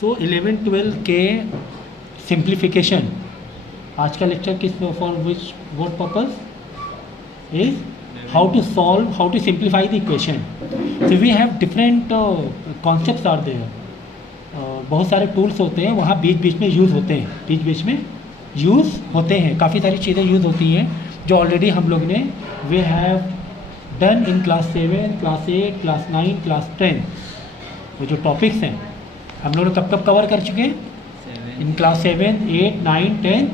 सो 11-12 के सिंप्लीफिकेशन आज का लेक्चर किस for which what purpose is how to solve, how to simplify the equation. So we have different concepts are there. बहुत सारे tools होते हैं, वहाँ बीच बीच में यूज़ होते हैं, बीच बीच में यूज़ होते हैं, काफ़ी सारी चीज़ें यूज़ होती हैं जो ऑलरेडी हम लोग ने we have done in class 7, class 8, class 9, class 10. वो जो टॉपिक्स हैं हम लोग कब कब कवर कर चुके हैं? In class 7, 8, 9, 10.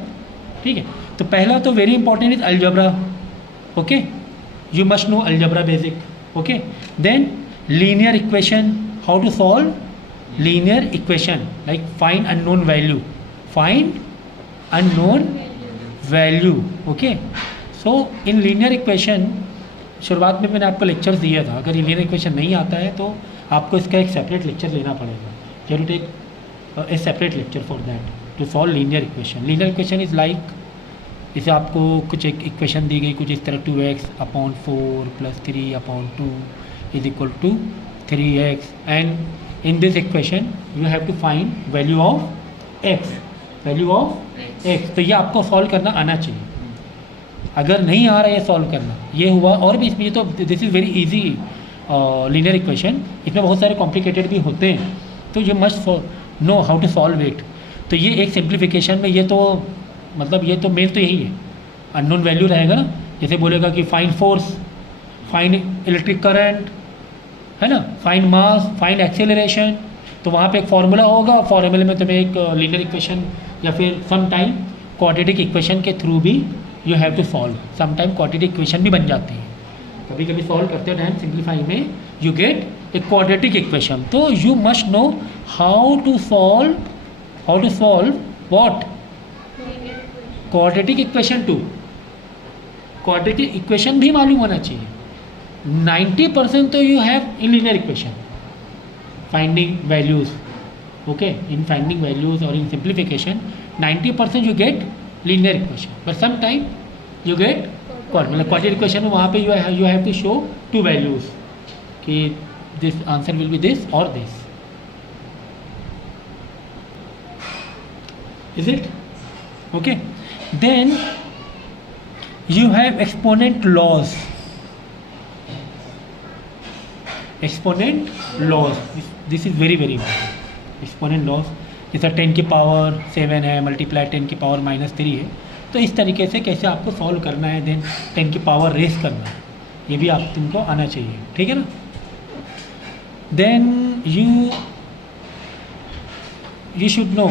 ठीक है. तो पहला तो very important is algebra. Okay, you must know algebra basic. Okay, then linear equation, how to solve linear equation like find unknown value, find unknown value. okay, so in linear equation शुरुआत में मैंने आपको lectures दिया था. अगर linear equation नहीं आता है तो आपको इसका एक सेपरेट लेक्चर लेना पड़ेगा. you have to take a separate lecture for that to solve linear equation. linear equation is like जैसे आपको कुछ एक इक्वेशन दी गई कुछ इस तरह 2x upon 4 plus 3 upon 2 is equal to 3x and in this equation you have to find value of x, value of x. तो ये आपको सॉल्व करना आना चाहिए. अगर नहीं आ रहा है सॉल्व करना, ये हुआ. और भी इसमें तो this is very easy linear equation. इसमें बहुत सारे कॉम्प्लिकेटेड भी होते हैं, तो you must know how to solve it. तो ये एक सिंप्लीफिकेशन में ये तो मतलब ये तो मेन तो यही है. अननोन वैल्यू रहेगा ना, जैसे बोलेगा कि find force, find electric current, है ना, फाइंड मास, फाइंड एक्सेलरेशन. तो वहाँ पे एक फार्मूला होगा, फार्मूले में तुम्हें एक लीनियर इक्वेशन या फिर सम टाइम क्वाड्रेटिक इक्वेशन के थ्रू भी you have to solve. Some time quadratic equation भी बन जाती है. कभी कभी सॉल्व करते टाइम सिंप्लीफाई में you get a quadratic equation. तो you must know how to solve what quadratic equation too. Quadratic equation भी मालूम होना चाहिए. 90% तो you have in linear equation, finding values. Okay, in finding values और in simplification 90% you get linear equation. But some time you get मतलब quadratic equation में वहाँ पे you have to show two values कि this answer will be this और this. Is it okay? Then you have exponent laws. Exponent laws, this is very very important. Exponent laws जैसा 10 की power 7 है multiply 10 की power -3 है, तो इस तरीके से कैसे आपको सॉल्व करना है. देन 10 की पावर रेस करना है, ये भी आप तुमको आना चाहिए. ठीक है ना. Then you should know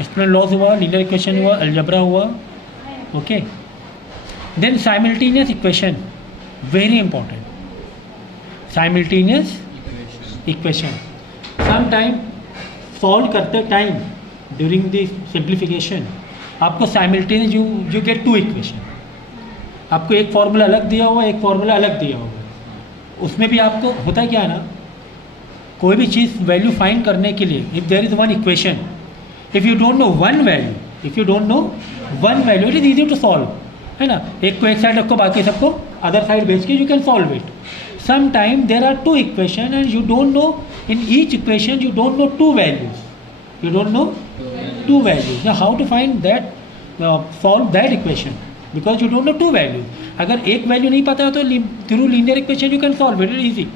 exponent laws हुआ, लीनियर इक्वेशन हुआ, अलजेब्रा हुआ. Okay, then simultaneous equation, very important. Simultaneous equation. Sometime solve करते टाइम during the simplification आपको simultaneous you get two equation. आपको एक फॉर्मूला अलग दिया हुआ, एक फॉर्मूला अलग दिया हुआ. उसमें भी आपको होता है क्या है ना, कोई भी चीज़ वैल्यू फाइंड करने के लिए if there is one equation, if you don't know one value it is easy to solve, है ना. एक को एक साइड रखो, बाकी सबको अदर साइड भेज के you can solve it. Some time there are two equation and you don't know in each equation you don't know two values. You don't know two values. How to find that solve that equation because you don't know two values. अगर एक value नहीं पता है तो through linear equation you can solve it easy.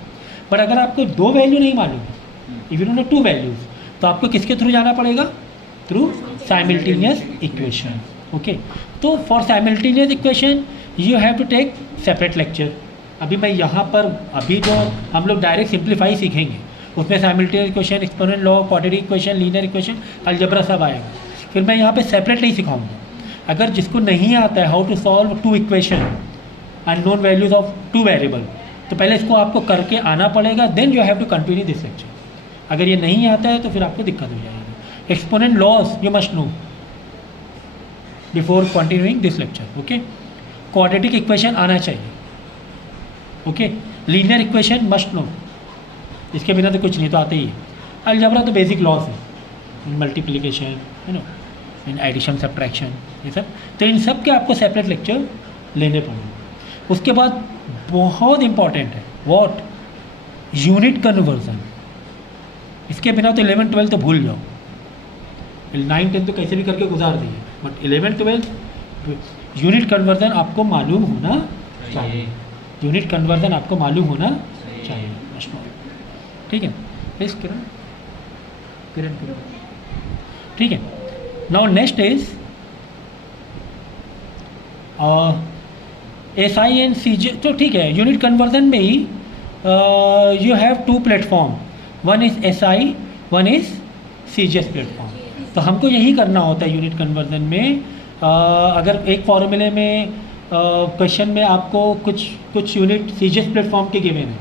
But अगर आपको दो value नहीं मालूम, if you don't know two values, तो आपको किसके थ्रू जाना पड़ेगा? Through simultaneous equation. ओके, तो for simultaneous equation you have to take separate lecture. अभी मैं यहाँ पर अभी जो हम लोग डायरेक्ट सिंप्लीफाई सीखेंगे उसमें simultaneous equation, exponent law, quadratic equation, linear equation, algebra सब आएगा. फिर मैं यहाँ पे सेपरेट नहीं सिखाऊंगा. अगर जिसको नहीं आता है how to solve two equation, unknown values of two variable, तो पहले इसको आपको करके आना पड़ेगा. Then you have to continue this lecture. अगर ये नहीं आता है तो फिर आपको दिक्कत हो जाएगी. Exponent laws you must know before continuing this lecture. Okay, quadratic equation आना चाहिए. Okay, linear equation must know, इसके बिना तो कुछ नहीं, तो आते ही है. अलजेब्रा तो बेसिक लॉज है, multiplication, you know, in addition subtraction, ये सब. तो इन सब के आपको सेपरेट लेक्चर लेने पड़ेंगे. उसके बाद बहुत इंपॉर्टेंट है व्हाट, यूनिट कन्वर्जन. इसके बिना तो 11-12 तो भूल जाओ, 9-10 तो कैसे भी करके गुजार दिए, बट 11-12 यूनिट कन्वर्जन आपको मालूम होना चाहिए, यूनिट कन्वर्जन आपको मालूम होना चाहिए। ठीक है, इस किरण ठीक है। Now next is SI and CJ, तो ठीक है, यूनिट कन्वर्जन में ही you have 2 platform, one is SI, one is CJ platform. तो हमको यही करना होता है यूनिट कन्वर्जन में। अगर एक फॉर्मूले में क्वेश्चन में आपको कुछ यूनिट CJ प्लेटफॉर्म के गिवन है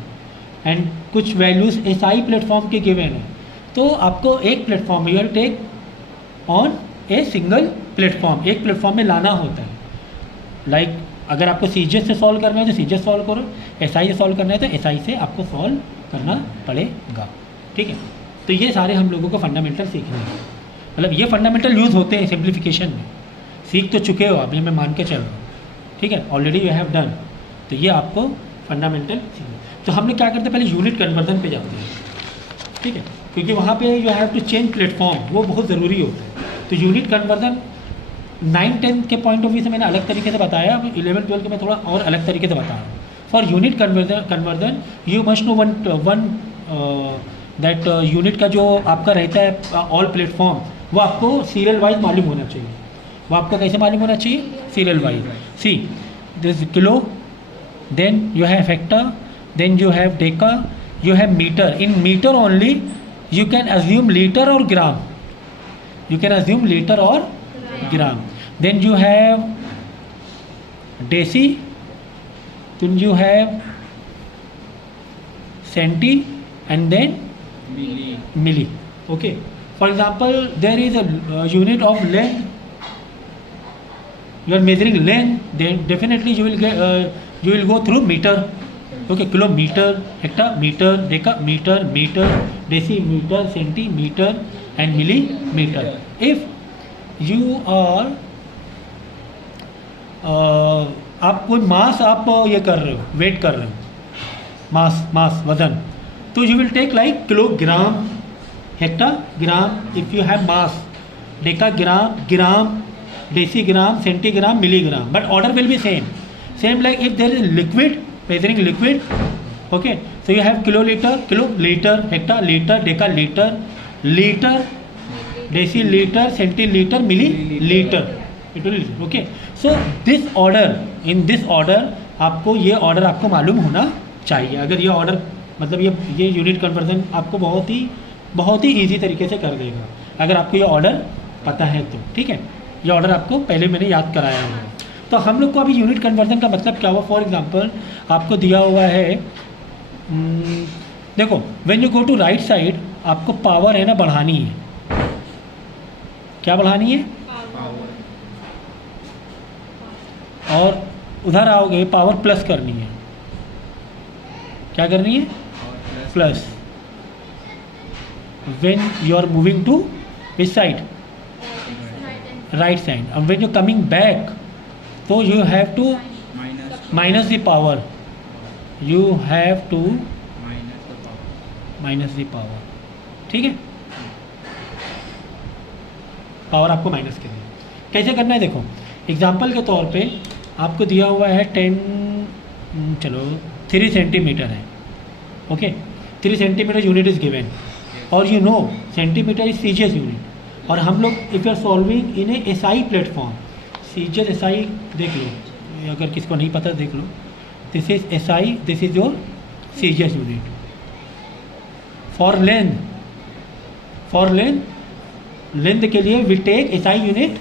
एंड कुछ वैल्यूज़ SI प्लेटफॉर्म के गिवन है, तो आपको एक platform you will take on a single platform, एक प्लेटफॉर्म में लाना होता है। लाइक अगर आपको CJ से सॉल्व करना है तो CJ सॉल्व करो, SI से सॉल्व करना है तो SI से आपको सॉल्व करना पड़ेगा। ठीक है, तो ये सारे हम लोगों को फंडामेंटल सीखने हैं, मतलब ये फंडामेंटल यूज़ होते हैं सिंप्लीफिकेशन में, सीख तो चुके हो अभी, मैं मान के चल रहा हूँ। ठीक है, ऑलरेडी यू हैव डन, तो ये आपको फंडामेंटल सीखना। तो हम लोग क्या करते हैं, पहले यूनिट कन्वर्जन पे जाते हैं। ठीक है, क्योंकि वहाँ पे you have to change platform, वो बहुत ज़रूरी होता है। तो यूनिट कन्वर्जन 9-10 के पॉइंट ऑफ व्यू से मैंने अलग तरीके से बताया, 11-12 के मैं थोड़ा और अलग तरीके से बता रहा हूँ। For unit conversion you must no one that unit का जो आपका रहता है ऑल प्लेटफॉर्म, वो आपको सीरियल वाइज मालूम होना चाहिए। वो आपको कैसे मालूम होना चाहिए, serial wise. See this kilo, then you have hector, then you have deca, you have meter. In meter only you can assume liter or gram, you can assume liter or gram. Then you have deci, then you have centi, and then milli. Okay, for example there is a unit of length, you are measuring length, then definitely you will get you will go through meter. Okay, kilometre, hectometre, decametre, metre, decimetre, centimetre and millimetre. If you are आप कोई मास आप ये कर रहे हो, wait कर रहे हो, मास वजन, तो you will take like kilogram, hectogram if you have mass, decagram, gram, decigram, centigram, milligram, but order will be same like if there is liquid, measuring liquid, okay, so you have kiloliter, hectoliter, decaliter, liter, deciliter, centiliter, milliliter, it will, okay, so this order, in this order आपको ये order आपको मालूम होना चाहिए। अगर ये order मतलब ये यूनिट कन्वर्जन आपको बहुत ही ईजी तरीके से कर देगा अगर आपको ये ऑर्डर पता है तो। ठीक है, ये ऑर्डर आपको पहले मैंने याद कराया हुआ है। तो हम लोग को अभी यूनिट कन्वर्जन का मतलब क्या हुआ, फॉर एग्जांपल आपको दिया हुआ है, देखो when you go to right side आपको पावर है ना बढ़ानी है, क्या बढ़ानी है, और उधर आओगे पावर प्लस करनी है, क्या करनी है, plus. When you are moving to which side, right side, and when you're coming back so you have to minus the power, you have to minus the power। ठीक है, पावर आपको minus करनी है। कैसे करना है, देखो एग्जांपल के तौर पे आपको दिया हुआ है 3 सेंटीमीटर है, okay, 3 centimetre unit is given और you know centimetre is CGS unit, और हम लोग if you are solving in a SI platform, CGS SI देख लो, अगर किसको नहीं पता देख लो, this is SI, this is your CGS unit. For length के लिए we take SI unit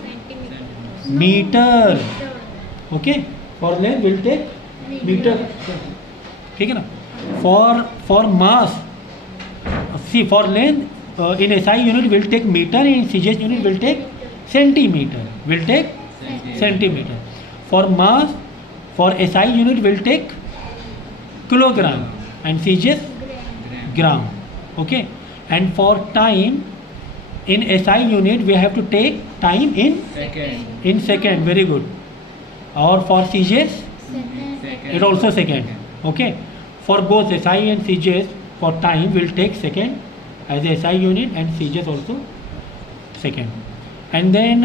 metre, okay, for length will take metre, ठीक है ना। For mass, see for length in SI unit will take meter, in CGS unit will take centimeter, for mass, for SI unit will take kilogram and CGS gram, okay, and for time in SI unit we have to take time in second, very good, or for CGS it also second, okay, for both SI and CGS for time will take second as a SI unit and CGS also second. And then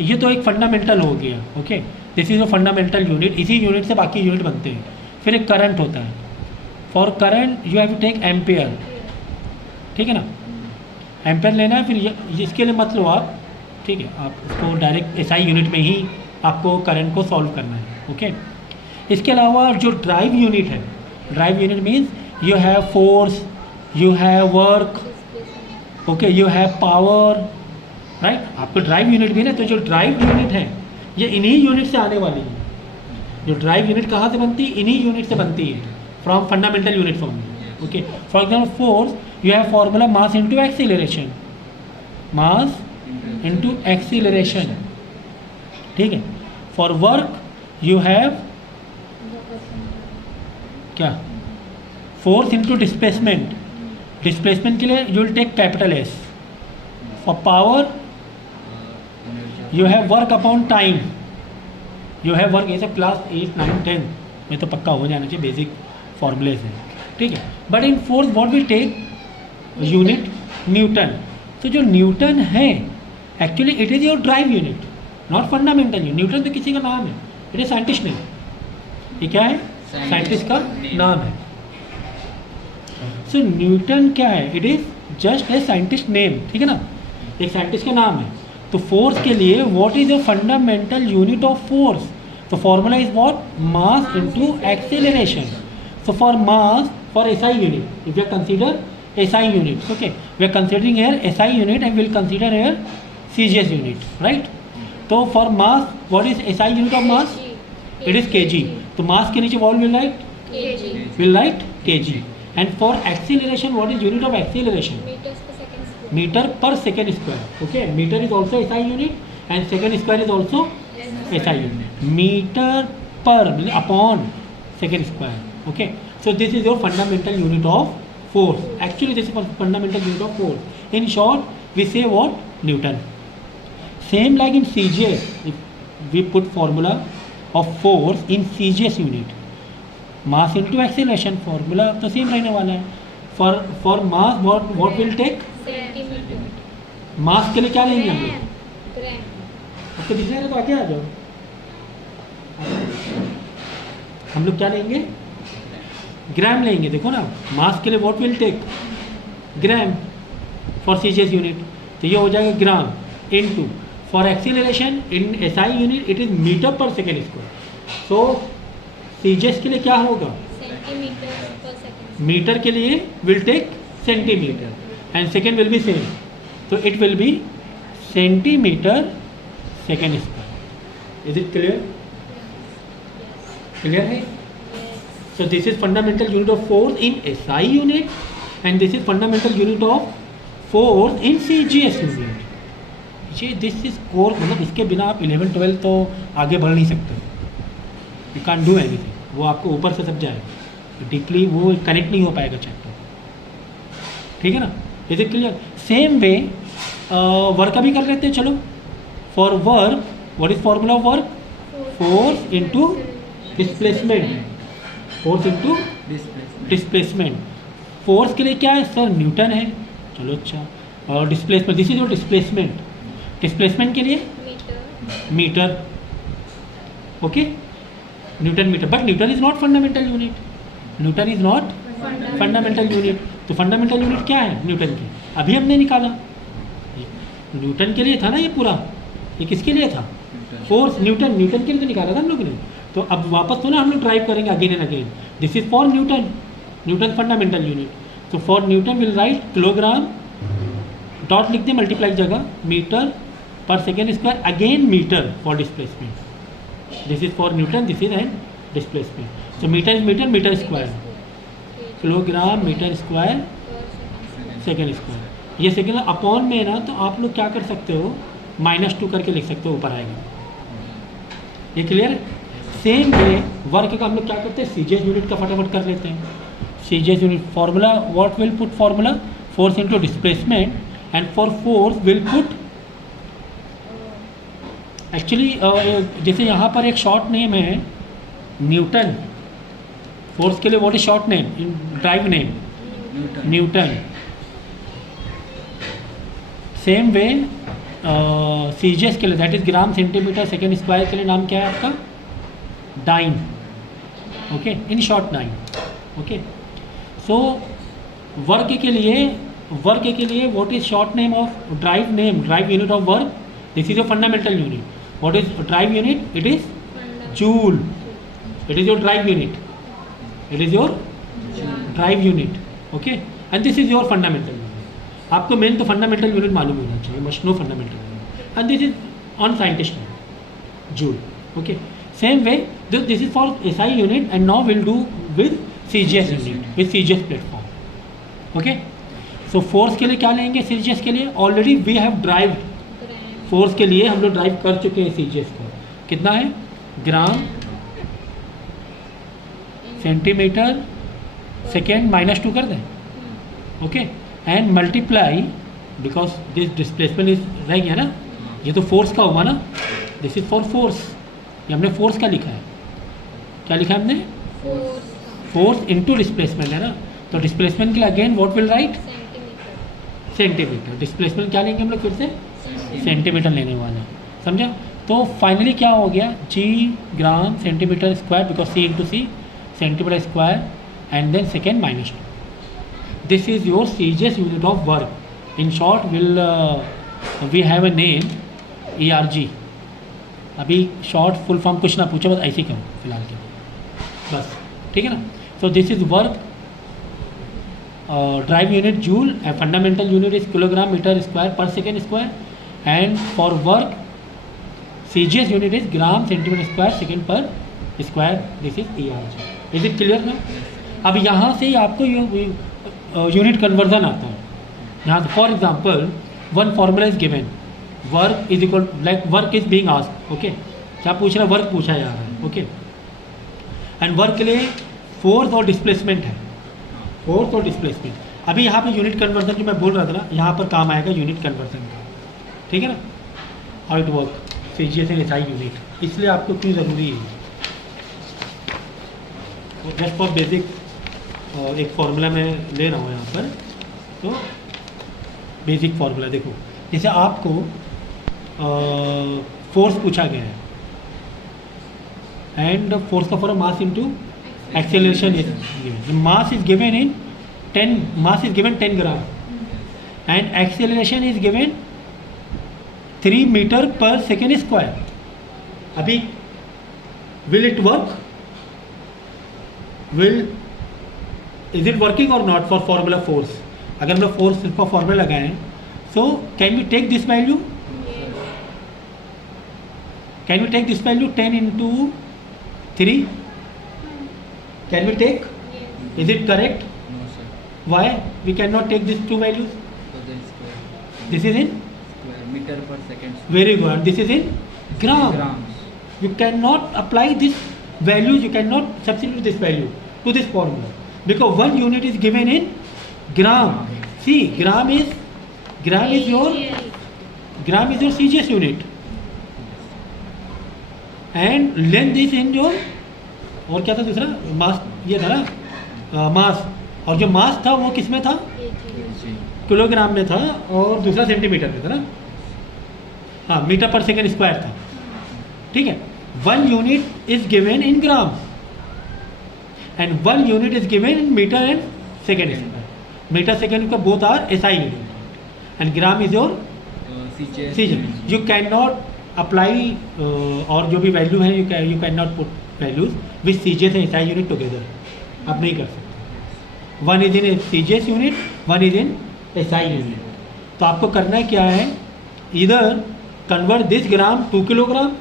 ये तो एक fundamental हो गया. Okay, this is a fundamental unit. इसी unit से बाकी unit बनते हैं. फिर एक करंट होता है. For current you have to take ampere. ठीक है ना, एम्पेयर लेना है. फिर इसके लिए मत लो आप, ठीक है, आप उसको डायरेक्ट SI यूनिट में ही आपको करंट को सॉल्व करना है. ओके, इसके अलावा जो ड्राइव यूनिट है, drive unit means you have force, you have work, okay, you have power, right. आपको ड्राइव यूनिट भी ना, तो जो ड्राइव यूनिट है ये इन्हीं यूनिट से आने वाली है. जो ड्राइव यूनिट कहाँ से बनती है? इन्हीं यूनिट से बनती है, from fundamental unit form. Okay, for example force, you have formula mass into acceleration, mass into acceleration. ठीक है. फॉर वर्क यू हैव क्या? Force into displacement. डिस्प्लेसमेंट के लिए you will take capital S. For power you have work upon time. You have work, ये सब class 8, 9, 10 में तो पक्का हो जाना चाहिए, बेसिक फॉर्मूलेज हैं. ठीक है. But in force what we take unit Newton. तो जो न्यूटन है actually it is your derived unit, not fundamental unit. Newton तो किसी का नाम है, इट इज साइंटिस्ट नेम. ये क्या है? साइंटिस्ट का नाम है. सो न्यूटन क्या है? It is just a scientist name. ठीक है ना, एक साइंटिस्ट का नाम है. तो फोर्स के लिए what is the fundamental unit of force? तो formula is what? Mass into acceleration. So for mass, for SI unit, if you consider SI unit, okay, we are considering here SI unit and will consider here CGS unit, right. तो for mass what is SI unit of mass? It is kg. तो mass के नीचे we'll will write kg. And for acceleration what is unit of acceleration? Metre per second square. Okay, metre is also SI unit and second square is also SI unit. Metre per upon second square. Okay, so this is your fundamental unit of force. Actually this is fundamental unit of force. In short we say what? Newton. Same like in CGS, if we put formula of force in CGS unit, mass into acceleration, formula तो same रहने वाला है. for mass what will take? मास के लिए क्या लेंगे हम लोग? आपको दिख रहा है तो आगे आ जाओ. हम लोग क्या लेंगे? ग्राम लेंगे. देखो ना, मास के लिए what will take? Gram for CGS unit. तो ये हो जाएगा gram into. For acceleration in SI unit it is metre per second square. So CGS के लिए क्या होगा? मीटर के लिए will take centimetre and second will be same. तो it will be centimetre second square. Is it clear? Clear है? So this is fundamental unit of force in SI unit and this is fundamental unit of force in CGS unit. ये this is core. मतलब इसके बिना आप 11, 12 तो आगे बढ़ नहीं सकते. You can't do anything. वो आपको ऊपर से सब जाएगा, डीपली वो कनेक्ट नहीं हो पाएगा चैप्टर. ठीक है ना? Is it clear? Same way work का भी कर लेते हैं. चलो, for work what is formula of work? Force into displacement. Force into displacement. Force के लिए क्या है सर? न्यूटन है. चलो अच्छा. और displacement, this is your displacement. Displacement के लिए metre. Okay, Newton metre. But Newton is not fundamental unit. Newton is not fundamental unit. तो फंडामेंटल यूनिट क्या है न्यूटन की? अभी हमने निकाला. न्यूटन के लिए था ना ये पूरा. ये किसके लिए था? फोर्स. न्यूटन के लिए तो निकाला था हम लोगों ने. तो अब वापस तो ना हम लोग ड्राइव करेंगे again and again. This is for newton fundamental unit. तो for newton will write kilogram, dot लिख दे मल्टीप्लाई जगह, metre per second square, again metre for displacement. This is for newton, this is and displacement. So metre is metre, metre square, kilogram metre square second square. ये second upon में है ना, तो आप लोग क्या कर सकते हो? -2 करके लिख सकते हो, ऊपर आएगा. ये क्लियर है? सेम वे वर्क का हम लोग क्या करते हैं? CGS यूनिट का फटाफट कर लेते हैं. CGS unit formula what will put? Formula force into displacement and for force will put actually जैसे यहाँ पर एक शॉर्ट नेम है न्यूटन. फोर्स के लिए what is short name in derived name? Newton. Same way CGS के लिए, that is gram centimetre second square के लिए नाम क्या है आपका? Dyne. Okay, in short dyne. Okay, so work के लिए what is short name of drive unit of work? This is your fundamental unit. What is drive unit? It is joule. It is your derived unit. It is your derived unit. Okay, and this is your fundamental unit. आपको main तो fundamental unit मालूम होना चाहिए, must know fundamental unit, and this is on scientist joule. Okay, same way this is for SI unit, and now will do with CGS unit, with CGS platform. Okay, so force के लिए क्या लेंगे? CGS के लिए already we have derived. Force के लिए हम लोग ड्राइव कर चुके हैं CGS को. कितना है? ग्राम सेंटीमीटर सेकेंड -2 कर दें. Okay, and multiply, because this displacement is रह गया ना, ये तो फोर्स का होगा ना. This is for force. ये हमने फोर्स का लिखा है. क्या लिखा है हमने? फोर्स इनटू डिस्प्लेसमेंट है ना. तो डिस्प्लेसमेंट के लिए again what will write? Centimetre. Displacement क्या लेंगे हम लोग फिर से? सेंटीमीटर लेने वाले हैं. समझा? तो फाइनली क्या हो गया? G gram centimetre square, because C into C centimetre square, and then second -2. This is your CGS unit of work. In short we have a name ERG. अभी शॉर्ट फुल फॉर्म कुछ ना पूछो, बस ऐसे ही करो फिलहाल के बस. ठीक है ना? So this is work derive unit joule, fundamental unit is kilogram metre square per second square, and for work CGS unit is gram centimetre square second per square. This is ERG. Is it clear ना? अब यहाँ से ही आपको unit conversion आता है. यहाँ for example one formula is given, work is equal like work is being asked. Okay, क्या पूछ रहा है? वर्क पूछा जा रहा है. ओके, एंड वर्क के लिए फोर्स और डिस्प्लेसमेंट है. फोर्स और डिस्प्लेसमेंट. अभी यहाँ पे यूनिट कन्वर्जन जो मैं बोल रहा था ना, यहाँ पर काम आएगा यूनिट कन्वर्जन का. ठीक है ना? How it work CGS and SI unit. इसलिए आपको क्यों ज़रूरी है? जस्ट फॉर बेसिक एक फार्मूला मैं ले रहा हूँ यहाँ पर. तो बेसिक फार्मूला देखो, जैसे आपको फोर्स पूछा गया है, एंड फोर्स का form mass into acceleration is given. Mass is given in 10 gram, and acceleration is given 3 metre per second square. अभी will it work? Is it working और नॉट फॉर फॉर्मूला फोर्स? अगर हम लोग force का formula लगाएं, so can we take this value? Can we take this value 10 into 3? Can we take? Is it correct? No, sir. Why we cannot take these two values? So then square. This is in Square meter per second. very good. This is in gram. Grams. You cannot apply this value. You cannot substitute this value to this formula because one unit is given in gram. See, gram is your CGS unit, and length is in your, और क्या था दूसरा? मास. ये था ना मास, और जो मास था वो किस में था? किलोग्राम में था, और दूसरा सेंटीमीटर में था ना. हाँ, मीटर पर सेकेंड स्क्वायर था. ठीक है. One unit is given in gram and one unit is given in metre and second square. Metre second का both are SI unit and gram is your CGS. You can not apply और जो भी value है you can not put values with CGS and SI unit together. आप नहीं कर सकते. One is in CGS unit, one is in SI unit. तो आपको करना क्या है? इधर convert this gram to kilogram.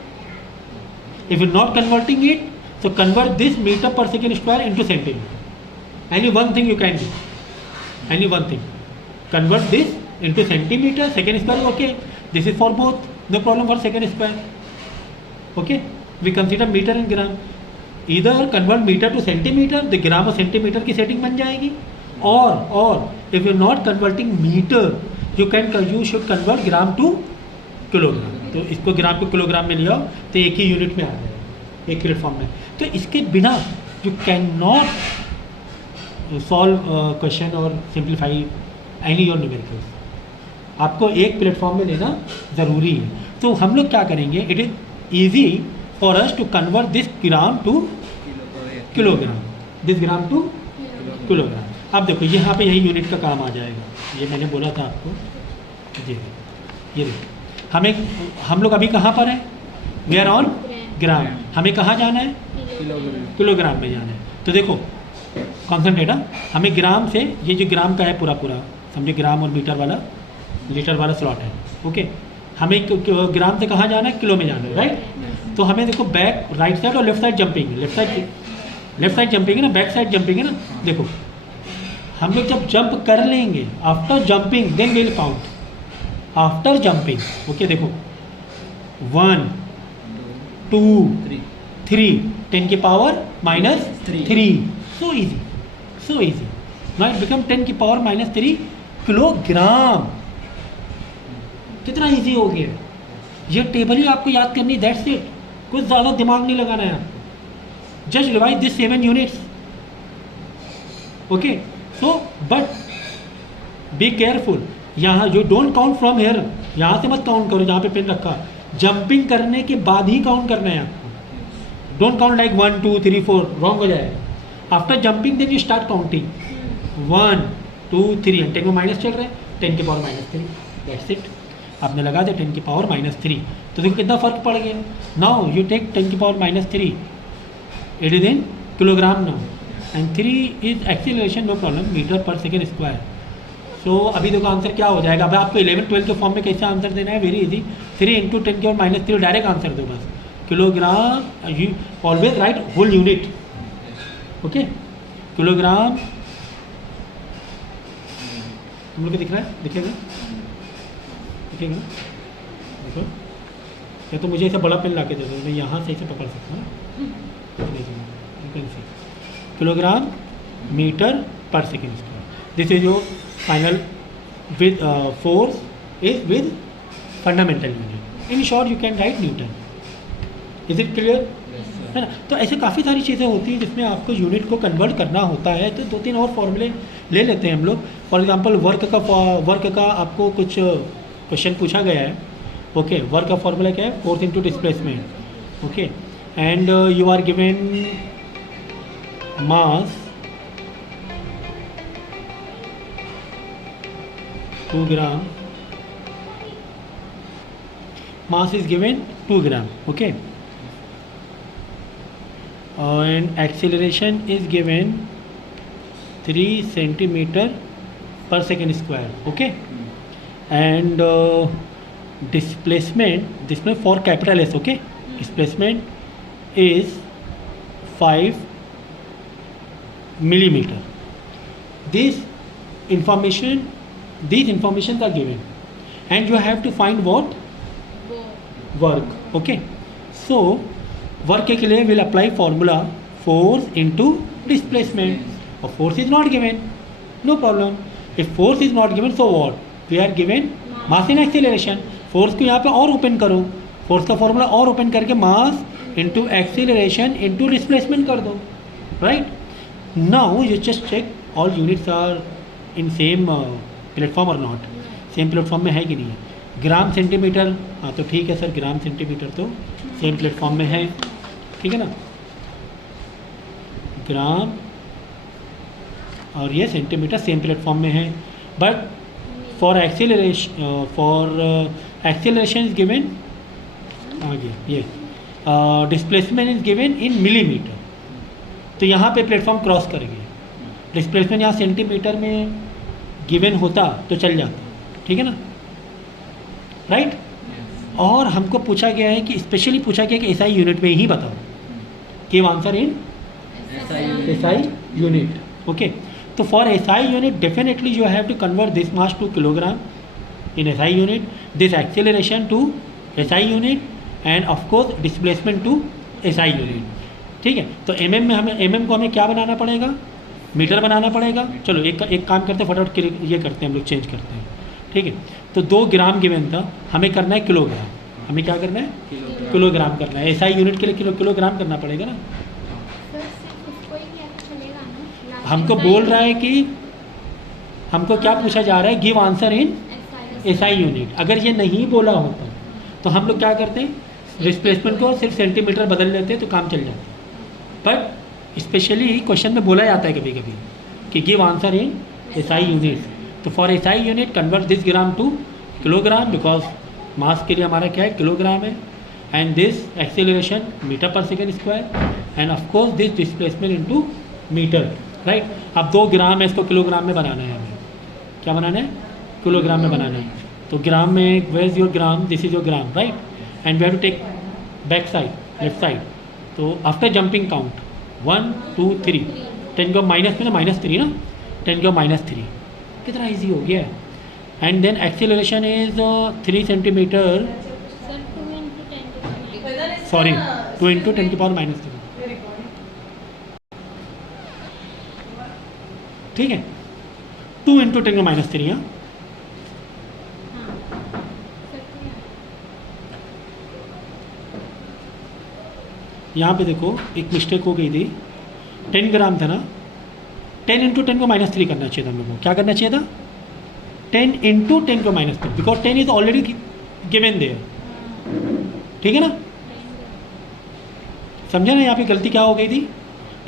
If you're not converting it, so convert this meter per second square into centimeter. Any one thing you can do. Any one thing. Convert this into centimeter, second square, okay. This is for both. No problem for second square. Okay. We consider meter and gram. Either convert meter to centimeter, the gram और centimeter की setting बन जाएगी. Or if you're not converting meter, you should convert gram to kilogram. तो इसको ग्राम को kilogram में लिया तो एक ही यूनिट में आ जाएगा, एक प्लेटफॉर्म में. तो इसके बिना you can not solve question और सिंप्लीफाई एनी योर न्यूमेरिकल्स. आपको एक प्लेटफॉर्म में लेना ज़रूरी है। तो हम लोग क्या करेंगे, it is easy for us to convert this gram to kilogram, this gram to kilogram. अब देखो यहाँ पे यही यूनिट का काम आ जाएगा, ये मैंने बोला था आपको। जी ये देखो हम लोग अभी कहाँ पर हैं, वी आर ऑन ग्राम। हमें कहाँ जाना है, किलोग्राम में जाना है। तो देखो कॉन्सेंट्रेट, हमें ग्राम से, ये जो ग्राम का है पूरा पूरा समझे, ग्राम और मीटर वाला लीटर वाला स्लॉट है। ओके, हमें ग्राम से कहाँ जाना है, किलो में जाना है, राइट। तो हमें देखो बैक राइट साइड और left side jumping, left side jumping है ना, बैक साइड जंपिंग है ना। देखो हम लोग जब जंप कर लेंगे, after jumping then will count, after jumping. Okay देखो 1 2 3 10 की power -3, so easy now it become 10 की पावर -3 किलोग्राम। कितना इजी हो गया, ये टेबल ही आपको याद करनी, दैट्स इट, कुछ ज़्यादा दिमाग नहीं लगाना है आपको, just revise this 7 units. Okay, so but be careful, यहाँ जो डोंट काउंट फ्रॉम हेयर, यहाँ से मत काउंट करो जहाँ पे पेन रखा, जंपिंग करने के बाद ही काउंट करना है आपको। डोंट काउंट लाइक 1 2 3 4, रॉन्ग हो जाएगा। After jumping then you start counting 1 2 3, 10 में माइनस चल रहा है, 10 की पावर -3, दैट्स इट। आपने लगा दिया 10 की पावर -3, तो देखो कितना फर्क पड़ गया। नाउ यू टेक 10 की power -3, it is in kilogram now, and 3 is acceleration, no problem, metre per second square. So अभी देखो आंसर क्या हो जाएगा। अब आपको 11 12 के फॉर्म में कैसे आंसर देना है, वेरी इजी, 3 × 10 की पावर -3, डायरेक्ट आंसर दो बस, kilogram. You always write whole unit, okay, kilogram. तुम लोग को दिख रहा है, दिखेगा देखो, या तो मुझे ऐसा बड़ा पेन ला के दे दो, मैं यहाँ से इसे पकड़ सकता हूँ। Kilogram metre per second square, this is your final with force is with fundamental unit. In short you can write Newton. Is it clear, है ना। तो ऐसे काफ़ी सारी चीज़ें होती हैं जिसमें आपको यूनिट को कन्वर्ट करना होता है। तो 2-3 और फॉर्मूले ले लेते हैं हम लोग। फॉर एग्जांपल वर्क का आपको कुछ क्वेश्चन पूछा गया है। ओके, वर्क का फॉर्मूला क्या है, force into displacement. Okay, and you are given mass 2 gram, mass is given 2 gram, okay, and acceleration is given 3 centimeter per second square, okay, and displacement for capital S, okay, displacement is 5 millimeter. These informations are given and you have to find what work. Okay, so work के लिए will apply formula force into displacement. और force is not given, no problem. If force is not given, so what? We are given mass and acceleration. force को यहाँ पे और open करो, force का formula और ओपन करके mass into acceleration into displacement कर दो, right? Now you just check all units are in same platform or not. Same platform में है कि नहीं है। ग्राम सेंटीमीटर, हाँ तो ठीक है सर, ग्राम सेंटीमीटर तो सेम प्लेटफॉर्म में है, ठीक है ना। ग्राम और ये सेंटीमीटर सेम प्लेटफॉर्म में है, but for acceleration is given, आगे ये displacement is given in millimetre. तो यहाँ पे प्लेटफॉर्म क्रॉस कर गया, डिस्प्लेसमेंट यहाँ सेंटीमीटर में गिवन होता तो चल जाता, ठीक है ना, राइट। और हमको पूछा गया है कि स्पेशली पूछा गया कि एसआई यूनिट में ही बताओ, give answer in SI unit. Okay, तो for SI unit definitely you have to convert this mass to kilogram in SI unit, this acceleration to SI unit, and of course displacement to SI unit, ठीक है। तो MM में हमें को हमें क्या बनाना पड़ेगा, मीटर बनाना पड़ेगा। चलो एक काम करते हैं, फटाफट ये करते हैं हम लोग, चेंज करते हैं, ठीक है। तो 2 ग्राम गिवन था, हमें करना है किलोग्राम, हमें क्या करना है, किलोग्राम करना है। एसआई यूनिट के लिए किलोग्राम करना पड़ेगा ना। हमको बोल रहा है कि हमको क्या पूछा जा रहा है, give answer in SI unit. अगर ये नहीं बोला होता तो हम लोग क्या करते हैं, डिस्प्लेसमेंट को सिर्फ सेंटीमीटर बदल लेते तो काम चल जाता। बट स्पेशली क्वेश्चन में बोला जाता है कभी कभी कि give answer in SI unit. तो for SI unit convert this gram to kilogram, because mass के लिए हमारा क्या है, किलोग्राम है। And this acceleration metre per second square, and of course this displacement into metre, right. अब 2 ग्राम है, इसको किलोग्राम में बनाना है हमें। क्या बनाना है, किलोग्राम में बनाना है। तो ग्राम में where is your gram, this is your gram, right. And we have to take back side, left side. तो आफ्टर जंपिंग काउंट 1 2 3, 10 का माइनस में ना -3 ना, 10 का -3, कितना ईजी हो गया। And then acceleration is 3 centimetre, sir 2 into 10 to the minus। Sorry 2 × 10 की पावर -3, ठीक है। 2 × 10 का -3, हाँ। हाँ सर 2 यहाँ पे देखो एक मिस्टेक हो गई थी, 10 ग्राम था ना, 10 × 10 को -3 करना चाहिए था हम लोग को। क्या करना चाहिए था, 10 × 10 को -3, because 10 is already given there, ठीक है ना। समझे ना, यहाँ पे गलती क्या हो गई थी,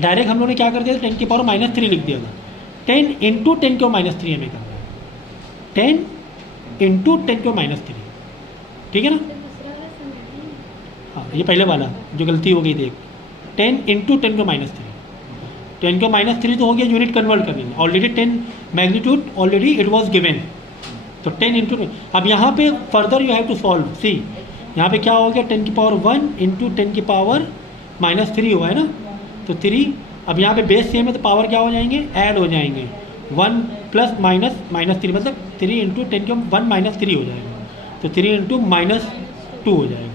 डायरेक्ट हम लोगों ने क्या कर दिया था, 10 की पावर -3 लिख दिया था। 10 × 10 को -3 हमें करना है, 10 × 10 को -3, ठीक है ना। तो दूसरा वाला समझ हाँ, ये पहले वाला जो गलती हो गई थी, 10 × 10 को -3, 10 को -3 तो हो गया, यूनिट कन्वर्ट करने में already 10 magnitude already it was given. तो 10 × 10, अब यहाँ पे further you have to solve. See यहाँ पे क्या हो गया, 10 की पावर 1 × 10 की पावर -3 हुआ है ना, तो 3। अब यहाँ पे बेस सेम है तो पावर क्या हो जाएंगे, ऐड हो जाएंगे, 1 + -3 मतलब 3 × 10 के 1 - 3 हो जाएगा, तो 3 × -2 हो जाएगा,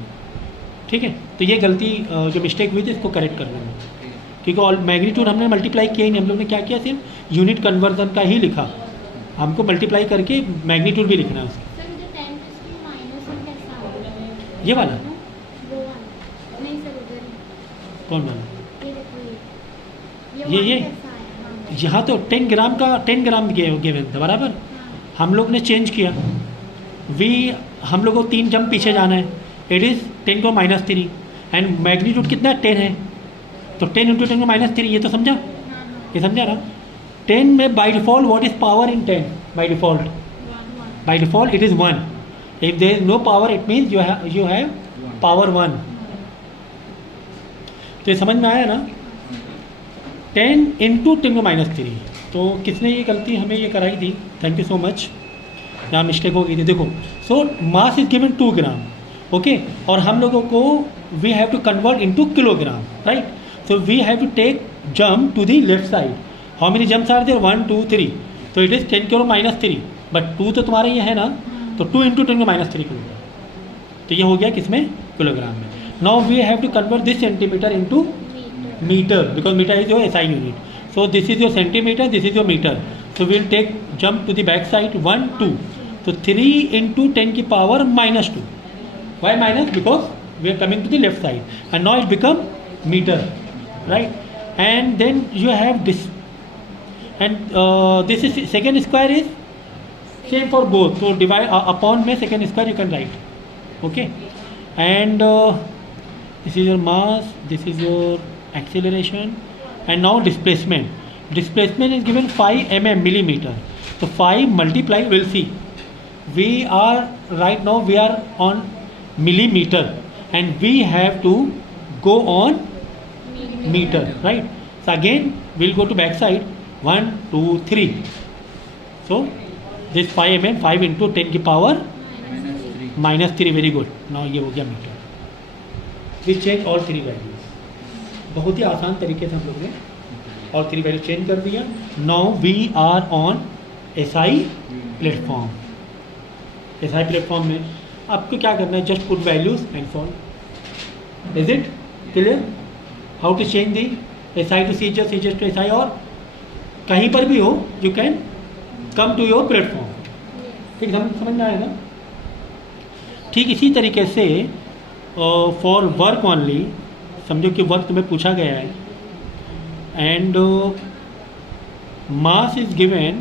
ठीक है। तो ये गलती जो मिस्टेक हुई थी इसको करेक्ट कर लेंगे, क्योंकि ऑल मैग्नीट्यूड हमने मल्टीप्लाई किया ही नहीं, हम लोग ने क्या किया, सिर्फ यूनिट कन्वर्जन का ही लिखा। हमको मल्टीप्लाई करके मैग्नीट्यूड भी लिखना है उसका। सर मुझे 10 to -1 कैसा होगा, ये वाला वो वाला नहीं सर, उधर ही कौन वाला, ये देखो, ये one ये कैसा है। हाँ यहाँ तो 10 ग्राम का 10 ग्राम गिवन था बराबर। हाँ हम लोग ने चेंज किया, हम लोग को 3 जंप पीछे जाना है, इट इज़ 10 को -3, एंड मैग्नीट्यूड कितना 10 है, तो 10 × 10 को -3, ये तो समझा, हाँ हाँ ये समझा ना। 10 में by default what is power in 10, by default 1 by default it is 1. If there is no power it means you have power 1. तो ये समझ में आया ना, 10 × 10 को -3। तो किसने ये गलती हमें ये कराई थी, थैंक यू सो मच, यहाँ मिस्टेक हो गई थी। देखो, so mass is given 2 gram, okay, और हम लोगों को we have to convert into kilogram, right. So we have to take jump to the left side. How many jumps are there, 1 2 3, तो इट इज़ 10 की पावर -3, बट 2 तो तुम्हारा ये है ना, तो 2 × 10 को -3 किलोग्राम, तो ये हो गया किसमें, किलोग्राम में। Now we have to convert this centimetre into metre, because metre is your SI unit. So this is your centimetre, this is your metre, so we'll take jump to the back side 1 2, तो 3 × 10 की power -2, why minus, because we are coming to the left side, and now it become metre, right. And then you have this, and this is second square is same for both, so divide upon में second square you can write, okay. And this is your mass, this is your acceleration, and now displacement is given 5 mm millimeter, so 5 multiply, we'll see, we are right now we are on millimeter and we have to go on meter, right. So again we'll go to back side, 1 2 3, so this 5 mm, 5 × 10 की power -3, very good. Now ये हो गया metre. We change all 3 values, बहुत ही आसान तरीके से हम लोग ने ऑल 3 वैल्यू चेंज कर दिया। Now we are on SI platform. SI platform में आपको क्या करना है, just put values and solve. Is it clear how to change the SI to CGS, CGS to SI, और कहीं पर भी हो you can come to your platform, ठीक, समझ में आएगा। ठीक इसी तरीके से फॉर वर्क ओनली, समझो कि वर्क तुम्हें पूछा गया है, and mass is given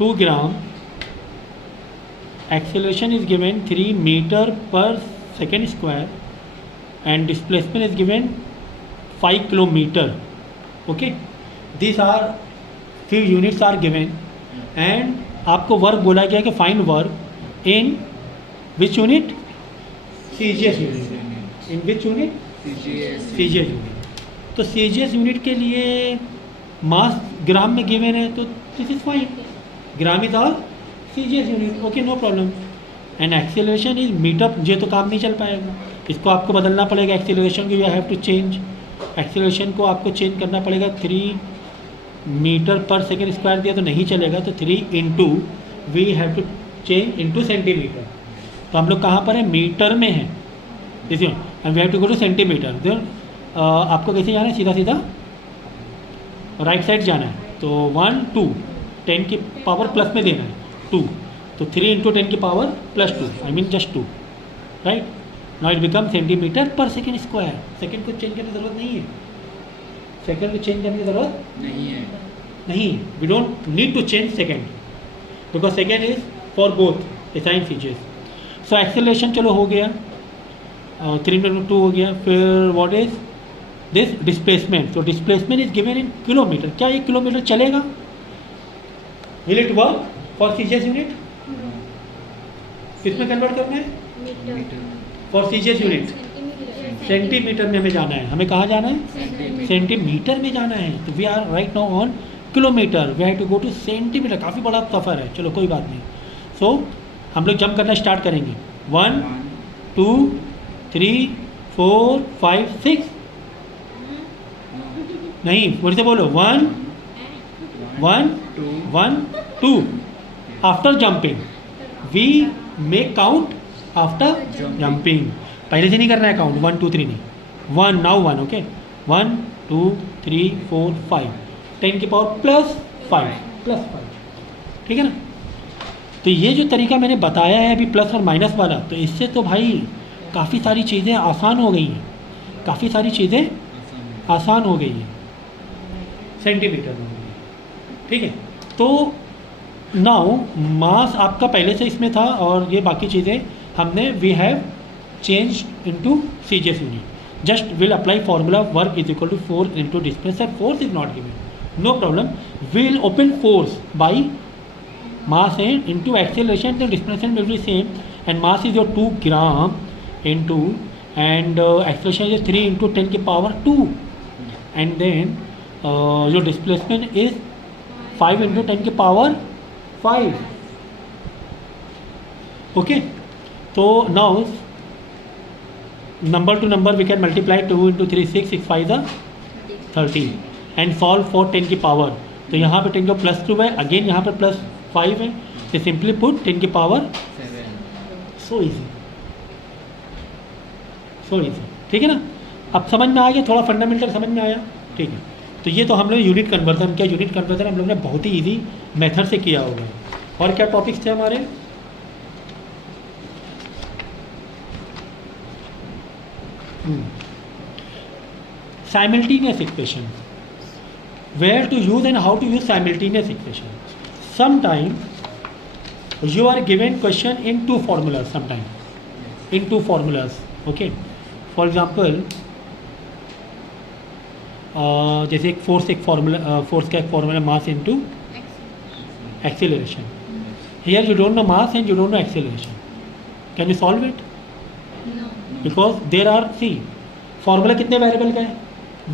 2 gram acceleration is given 3 meter per second square and displacement is given 5 kilometer. Okay, these are few units are given and आपको वर्क बोला गया कि find work in which unit, CGS unit. In which unit, CGS unit. तो CGS unit के लिए mass gram में given है तो this is fine. Gram is our CGS unit. Okay, no problem. And acceleration is metre. ये तो काम नहीं चल पाएगा, इसको आपको बदलना पड़ेगा. एक्सेलरेशन को you have to change. Acceleration को आपको चेंज करना पड़ेगा. 3 मीटर पर सेकेंड स्क्वायर दिया तो नहीं चलेगा, तो 3 into we have to change into centimetre. तो हम लोग कहाँ पर है, मीटर में है. देखिए we have to go to centimetre. Then आपको कैसे जाना है, सीधा सीधा राइट साइड जाना है. तो 1 2 10 की पावर प्लस में देना है 2. तो 3 इंटू 10 की power plus 2, I mean just 2, right. Now it become centimetre पर सेकेंड स्क्वायर. सेकेंड को चेंज करने की जरूरत नहीं है. सेकेंड को चेंज करने की जरूरत नहीं. We don't need to change second because second is for both sign features. सो एक्सेलरेशन चलो हो गया, 3 × 2 हो गया. फिर व्हाट इज दिस डिस्प्लेसमेंट. तो displacement is given in kilometre. क्या 1 किलोमीटर चलेगा? Will it work for CGS unit? किसमें कन्वर्ट करना है? फॉर CGS यूनिट सेंटीमीटर में हमें जाना है. हमें कहाँ जाना है? सेंटीमीटर में जाना है. तो we are right now on kilometre. We have to go to centimetre. काफ़ी बड़ा सफ़र है. चलो कोई बात नहीं. सो हम लोग जंप करना स्टार्ट करेंगे. 1 2 3 4 5 6. नहीं, फिर से बोलो. 1 1 2. After jumping we make count after jumping. पहले से नहीं करना है काउंट. 1 2 3 नहीं. 1 नाउ 1. ओके, 1 2 3 4 5. 10 की पावर प्लस 5. ठीक है ना. तो ये जो तरीका मैंने बताया है अभी प्लस और माइनस वाला, तो इससे तो भाई काफ़ी सारी चीज़ें आसान हो गई हैं. काफ़ी सारी चीज़ें आसान हो गई हैं. सेंटीमीटर में हो गई. ठीक है. तो नाउ मास आपका पहले से इसमें था और ये बाकी चीज़ें हमने we have change into CGS unit. Just will apply formula work is equal to 4 into displacement. Force is not given, no problem. Will open force by mass and into acceleration. The displacement will be same and mass is your 2 gram into and acceleration is 3 into 10 की power 2 and then your displacement is 5 into 10 की power 5. okay, so now number to number we can multiply 2 into 3 6 6 5 is 30 and solve for 10 की power. तो यहाँ पे 10 का plus 2 है, again यहाँ पर प्लस 5 है. तो सिंपली पुट 10 की पावर 7. So easy. ठीक है ना. अब समझ में आ गया, थोड़ा फंडामेंटल समझ में आया. ठीक है. तो ये तो हम लोग यूनिट कन्वर्जन किया. यूनिट कन्वर्जन हम लोग ने बहुत ही इजी मेथड से किया होगा. और क्या टॉपिक्स थे हमारे? Simultaneous equation. Where to use and how to use simultaneous equation. Sometime you are given question in 2 formulas. Sometime in 2 formulas. Okay. For example, जैसे एक फोर्स का एक formula mass into acceleration. Here you don't know mass and you don't know acceleration. Can you solve it? No. Because there are, see, formula कितने variable का है?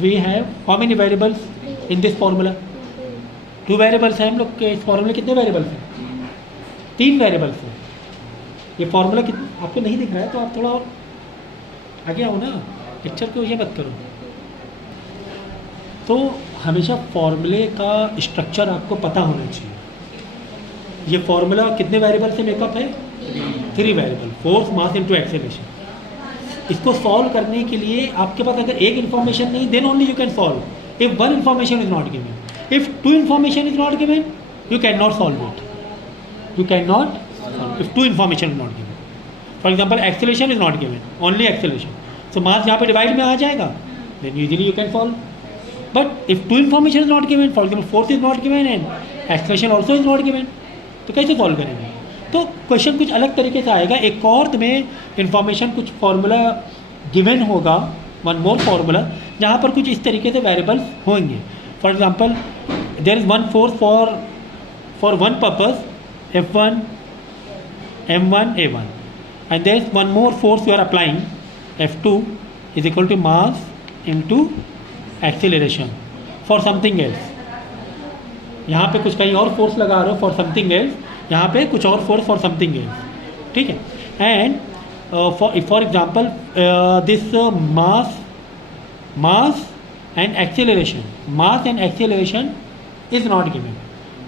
We have how many variables in this formula? 2 variables हैं हम लोग के. इस फॉर्मूले कितने वेरिएबल्स हैं? 3 वेरिएबल्स हैं. ये फॉर्मूला आपको नहीं दिख रहा है तो आप थोड़ा और आगे आओ ना. पिक्चर को ये मत करो. तो हमेशा फॉर्मूले का स्ट्रक्चर आपको पता होना चाहिए. ये फॉर्मूला कितने वेरिएबल से मेकअप है? 3 variable. Force, mass into acceleration. इसको सॉल्व करने के लिए आपके पास अगर एक इन्फॉर्मेशन नहीं, then only you can solve. If one information is not given, if 2 information is not given, you cannot solve it. You cannot solve if 2 information is not given. For example, acceleration is not given, only acceleration. So mass यहाँ पे divide में आ जाएगा, then usually you can solve. But if 2 information is not given, for example, force is not given and acceleration also is not given, तो कैसे solve करेंगे? तो question कुछ अलग तरीके से आएगा, एक और तुम्हें इन्फॉर्मेशन कुछ फॉर्मूला गिवन होगा, वन मोर फार्मूला, जहाँ पर कुछ इस तरीके से वेरिएबल्स होंगे. For example there is one force for one purpose F1 M1 A1 and there is one more force you are applying, F2 is equal to mass into acceleration for something else. यहाँ पे कुछ कहीं और force लगा रहे हो for something else, यहाँ पे कुछ और फोर्स फॉर समथिंग एल्स. ठीक है. And for example this mass and acceleration is not given.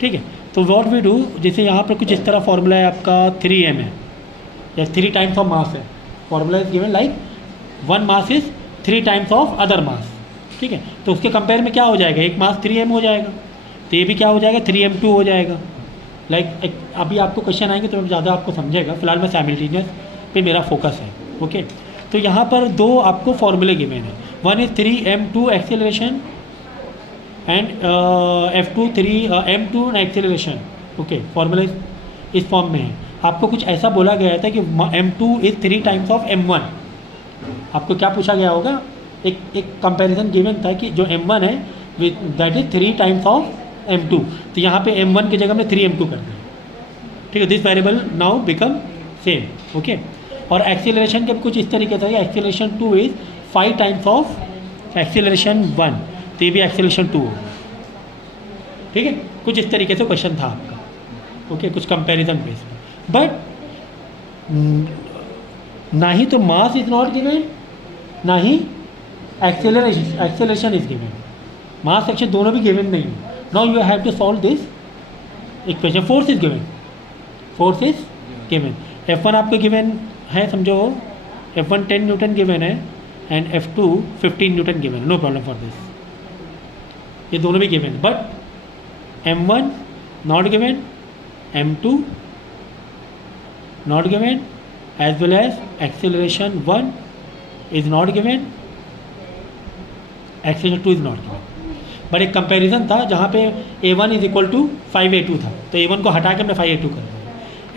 ठीक है. तो व्हाट वी डू, जैसे यहाँ पर कुछ इस तरह फॉर्मूला है आपका 3m है या 3 टाइम्स ऑफ मास है. Formula is given like one mass is 3 times of other mass. ठीक है. तो उसके कंपेयर में क्या हो जाएगा, एक मास 3m हो जाएगा, तो ये भी क्या हो जाएगा 3m2 हो जाएगा. लाइक अभी आपको क्वेश्चन आएंगे तो ज़्यादा आपको समझेगा, फिलहाल मैं साइमल्टेनियस पे मेरा फोकस है. ओके. तो यहाँ पर दो आपको फॉर्मूले गिवन है, one is 3m2 acceleration and F2 3m2 acceleration. Okay. Formula इस फॉर्म में है. आपको कुछ ऐसा बोला गया था कि m2 is 3 times of m1. आपको क्या पूछा गया होगा, एक कंपैरिजन गिवन था कि जो m1 है that is 3 times of m2. तो यहाँ पे m1 की जगह में 3m2 कर दें. ठीक है. This variable now become same. Okay. और एक्सेलरेशन के भी कुछ इस तरीके से, acceleration 2 is 5 times of acceleration 1, तो ये भी एक्सेलरेशन 2 होगा. ठीक है. कुछ इस तरीके से क्वेश्चन था आपका. ओके. कुछ कंपैरिजन बेस पर. बट ना ही तो मास इज नॉट गिवन, ना ही acceleration is given. Mass action दोनों भी गिवन नहीं है. Now you have to solve this equation. Force is given, F1 आपको गिवन है, समझो F1 10 न्यूटन गिवन है एंड F2 15 न्यूटन गिवन है. No problem for this. ये दोनों भी given, but M1 not given, M2 not given, as well as acceleration 1 is not given, acceleration 2 is not given. But एक comparison था जहाँ पे A1 is equal to 5A2 था, तो A1 को हटा के हमने 5A2 कर दिया.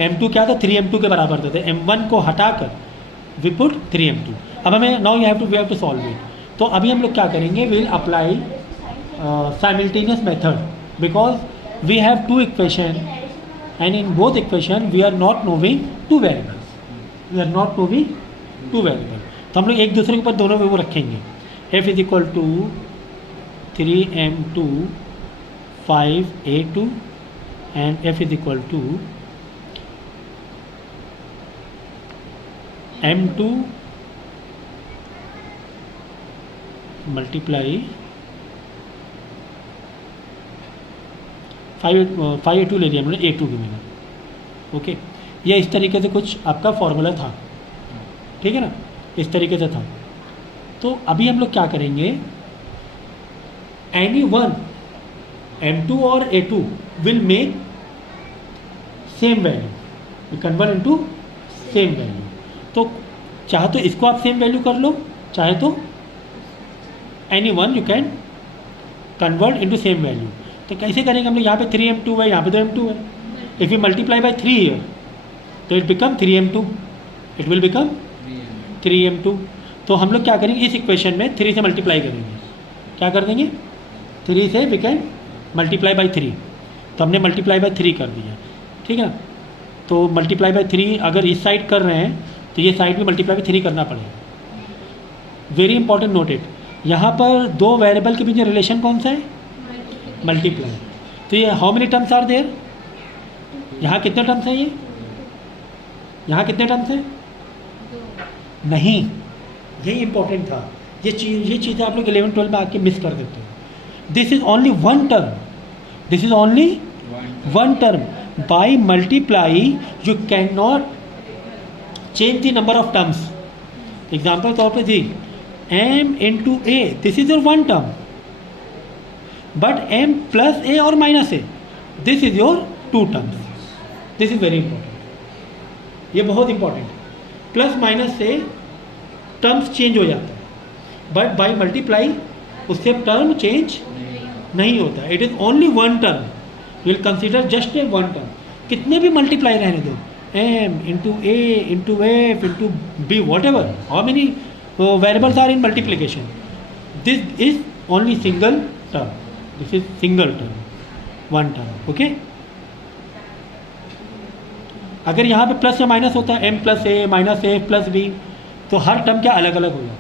M2 क्या था, 3M2 के बराबर था, तो M1 को हटाकर वी पुट 3M2. अब हमें now we have to solve it. तो अभी हम लोग क्या करेंगे, we will apply simultaneous method because we have 2 equation and in both equation we are not knowing 2 variables. तो हम लोग एक दूसरे के ऊपर दोनों में वो रखेंगे. F is equal to 3m2 5a2 and F is equal to m2 multiply 5a2 ले लिया हमने, a2 की मैंने. ओके. ये इस तरीके से कुछ आपका फॉर्मूला था. ठीक है ना, इस तरीके से था. तो अभी हम लोग क्या करेंगे, एनी वन M2 और A2 will make same value, we convert into same value. तो चाहे तो इसको आप सेम वैल्यू कर लो, चाहे तो any one you can convert into same value. तो कैसे करेंगे हम लोग, यहाँ पे 3m2 है, यहाँ पे तो m2 है. If you multiply by 3 here तो it become 3m2, it will become 3m2. तो हम लोग क्या करेंगे, इस इक्वेशन में 3 से मल्टीप्लाई करेंगे. क्या कर देंगे, 3 से वी कैन मल्टीप्लाई बाई 3. तो हमने मल्टीप्लाई बाई 3 कर दिया. ठीक है. तो मल्टीप्लाई बाई 3 अगर इस साइड कर रहे हैं तो ये साइड भी मल्टीप्लाई बाई 3 करना पड़ेगा. Very important note it. यहाँ पर दो वेरिएबल के बीच में रिलेशन कौन सा है, मल्टीप्लाई. तो ये how many terms are there, यहाँ कितने टर्म्स हैं, यहाँ कितने टर्म्स हैं, नहीं. यही इंपॉर्टेंट था. ये चीज़ें आप लोग 11-12 में आके मिस कर देते हो. This is only one term. This is only one term. By multiply, you cannot change the number of terms. Example तौर पे जी, m into a. This is your one term. But m plus a or minus a. This is your 2 terms. This is very important. ये बहुत important. Plus minus से terms change हो जाता है, but by multiply उससे term change नहीं होता. It is only one term. Will consider just a one term. कितने भी मल्टीप्लाई रहने दो, m into a into f into b, whatever, how many variables are in multiplication. This is only single term. This is single term, one term. Okay. अगर यहाँ पे plus या minus होता है m प्लस ए minus ए plus B, तो हर term क्या अलग अलग होगा.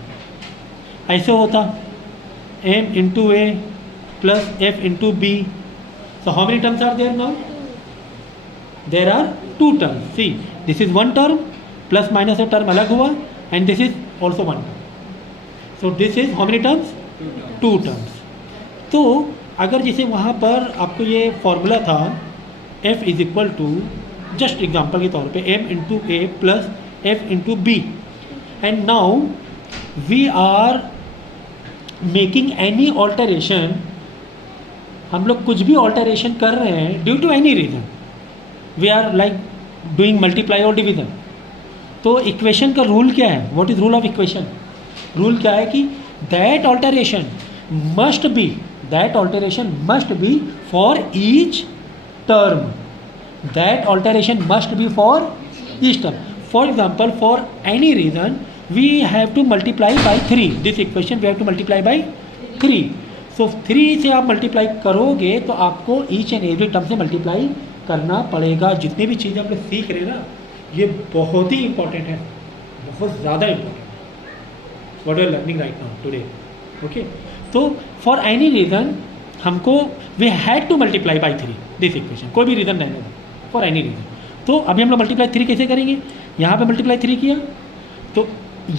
ऐसे होता m into a plus f into b. So how many terms are there now? There are two terms. See, this is one term, plus minus a term अलग हुआ, and this is also one term. So this is how many terms? Two terms. तो अगर जैसे वहाँ पर आपको ये formula था f is equal to, just example के तौर पे m into a plus f into b, and now we are making any alteration. हम लोग कुछ भी ऑल्टरेशन कर रहे हैं due to any reason, we are like doing multiply और डिवीज़न. तो इक्वेशन का रूल क्या है? What is rule of equation? Rule क्या है कि that alteration must be for each term. That alteration must be for each term. For example, for any reason we have to multiply by 3. This equation we have to multiply by 3. So 3 से आप multiply करोगे तो आपको each and every term से multiply करना पड़ेगा. जितनी भी चीज़ें आप लोग सीख रहे हैं ना, ये बहुत ही इंपॉर्टेंट है, बहुत ज़्यादा important, what you are learning right now today. Okay. तो फॉर एनी रीज़न हमको we had to multiply by 3 this equation. कोई भी रीज़न नहीं होगा, फॉर एनी रीज़न. तो अभी हम लोग मल्टीप्लाई 3 कैसे करेंगे? यहाँ पे मल्टीप्लाई 3 किया तो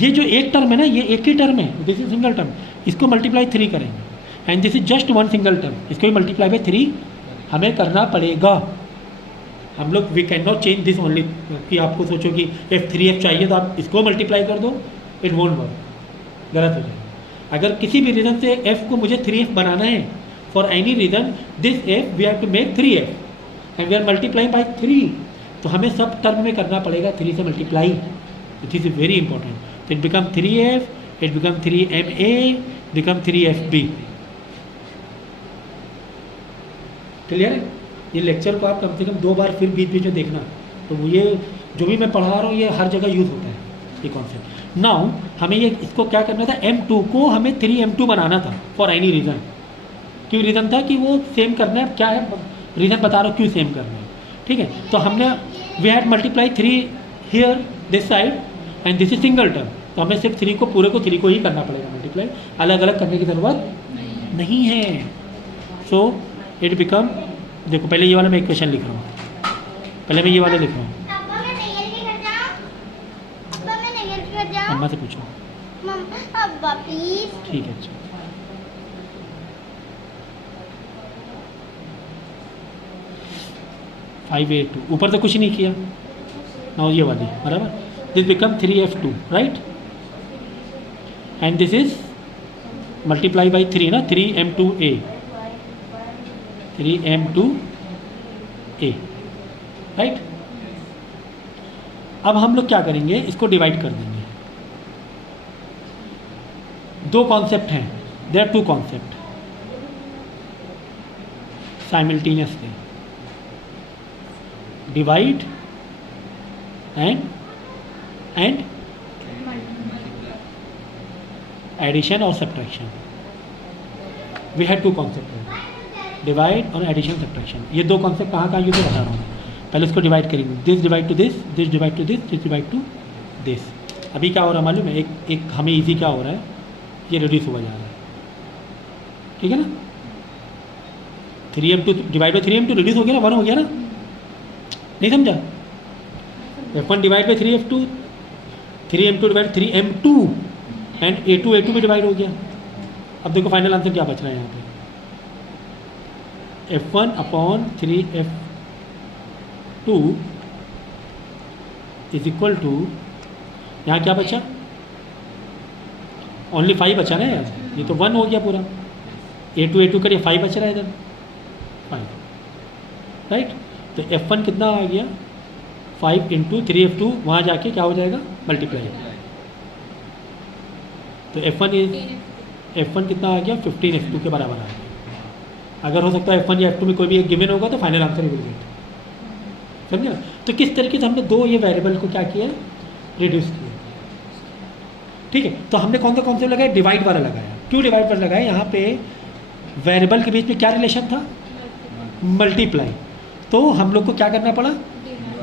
ये जो एक टर्म है ना, ये एक ही टर्म है, दिस इज सिंगल टर्म, इसको मल्टीप्लाई 3 करेंगे. And this is just one single term, इसको भी मल्टीप्लाई बाई 3 हमें करना पड़ेगा. हम लोग we can not change this only, कि आपको सोचो कि f 3f चाहिए तो आप इसको मल्टीप्लाई कर दो, इट वोंट वर्क, गलत हो जाएगा. अगर किसी भी रीज़न से f को मुझे 3f बनाना है, for any reason this f we have to make 3f and we are multiplying by 3, तो हमें सब टर्म में करना पड़ेगा 3 से multiply. This is very important. तो it become 3f, it become 3ma, become 3fb. Clear है? ये लेक्चर को आप कम से कम 2 बार फिर बीच बीच में देखना. तो ये जो भी मैं पढ़ा रहा हूँ ये हर जगह यूज़ होता है ये कॉन्सेप्ट. नाउ हमें ये इसको क्या करना था, m2 को हमें 3m2 बनाना था फॉर एनी रीज़न. क्यों रीज़न था कि वो सेम करना है. क्या है रीज़न बता रहा हूँ क्यों सेम करना है. ठीक है. तो हमने we had multiply 3 here this side and this is single term, तो हमें सिर्फ 3 को पूरे को 3 को ही करना पड़ेगा मल्टीप्लाई, अलग अलग करने की ज़रूरत नहीं है. सो इट बिकम, देखो पहले ये वाला मैं इक्वेशन लिख रहा हूँ, पहले मैं ये वाला लिख रहा हूँ. अम्मा से पूछो. ठीक है. अच्छा 5a2 ऊपर तो कुछ नहीं किया ना, ये वाली बराबर. This become 3f2 right, and this is multiply by 3 ना, 3m2a, 3m2a राइट. अब हम लोग क्या करेंगे, इसको डिवाइड कर देंगे. 2 कॉन्सेप्ट हैं, there are 2 concept simultaneously, divide and addition और subtraction. We have 2 concept, divide और एडिशन सब्ट्रैक्शन. ये 2 कॉन्सेप्ट कहाँ यूज बता रहा हूँ. पहले इसको डिवाइड करेंगे, this divide two this, this divide two this, this divide two this. अभी क्या हो रहा है मालूम है, एक हमें इजी क्या हो रहा है, ये रिड्यूस हुआ जा रहा है. ठीक है ना. 3m2 divide by 3m2 reduce हो गया ना, 1 हो गया ना, नहीं समझा. f1 divide by 3f2, 3m2 divide 3m2 and a2 भी डिवाइड हो गया. अब देखो फाइनल आंसर क्या बच रहा है यहाँ पे, f1 upon 3f2 is equal to, यहाँ क्या बचा, ओनली 5 बचा ना यार, ये तो 1 हो गया पूरा. a2 करिए 5 बच रहा है इधर 5 राइट. तो f1 कितना आ गया, 5 इंटू 3f2, वहाँ जाके क्या हो जाएगा मल्टीप्लाई. तो f1 कितना आ गया, 15f2 के बराबर आ गया. अगर हो सकता है f1 या f2 में कोई भी एक गिवन होगा तो फाइनल आंसर विल गेट. समझे ना? तो किस तरीके से हमने दो ये वेरिएबल को क्या किया, रिड्यूस किया। ठीक है, तो हमने कौन सा कॉन्सेप्ट लगाया, डिवाइड वाला लगाया। क्यों डिवाइड वाला लगाया, यहाँ पे वेरिएबल के बीच में क्या रिलेशन था, मल्टीप्लाई। तो हम लोग को क्या करना पड़ा,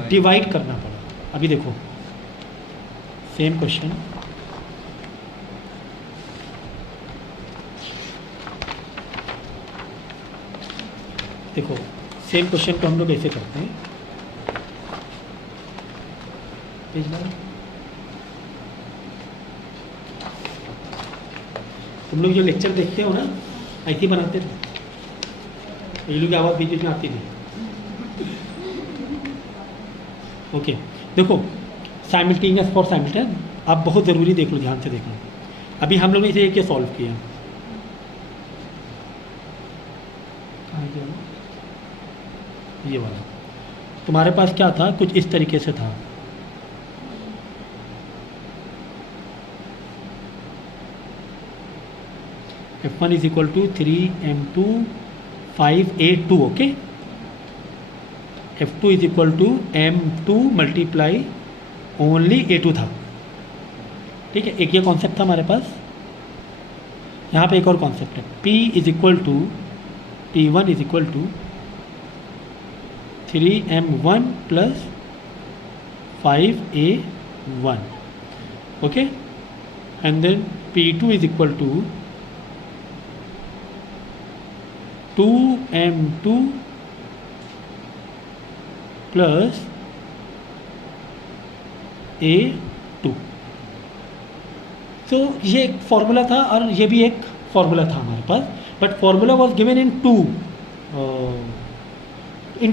डिवाइड करना पड़ा। अभी देखो सेम क्वेश्चन, देखो सेम क्वेश्चन को हम लोग ऐसे करते हैं, पेज नंबर, तुम लोग जो लेक्चर देखते हो ना ऐसे ही बनाते थे, ये लोग आवाज़ बीच बीच में आती नहीं। ओके देखो, साइमल्टेनियस फॉर साइमल्टेनियस, आप बहुत ज़रूरी देख लो, ध्यान से देख लो। अभी हम लोग ने इसे एक सॉल्व किया, कहाँ गया वो? ये वाला तुम्हारे पास क्या था, कुछ इस तरीके से था। F1 is equal to 3m2 5a2, okay. F2 is equal to m2 multiply only a2 था। ठीक है, एक ये कॉन्सेप्ट था हमारे पास। यहाँ पे एक और कॉन्सेप्ट है, P is equal to P1 is equal to 3m1 plus 5a1, okay. And then P2 is equal to 2m2 plus a2। तो ये एक फॉर्मूला था और ये भी एक फॉर्मूला था हमारे पास, but formula was given in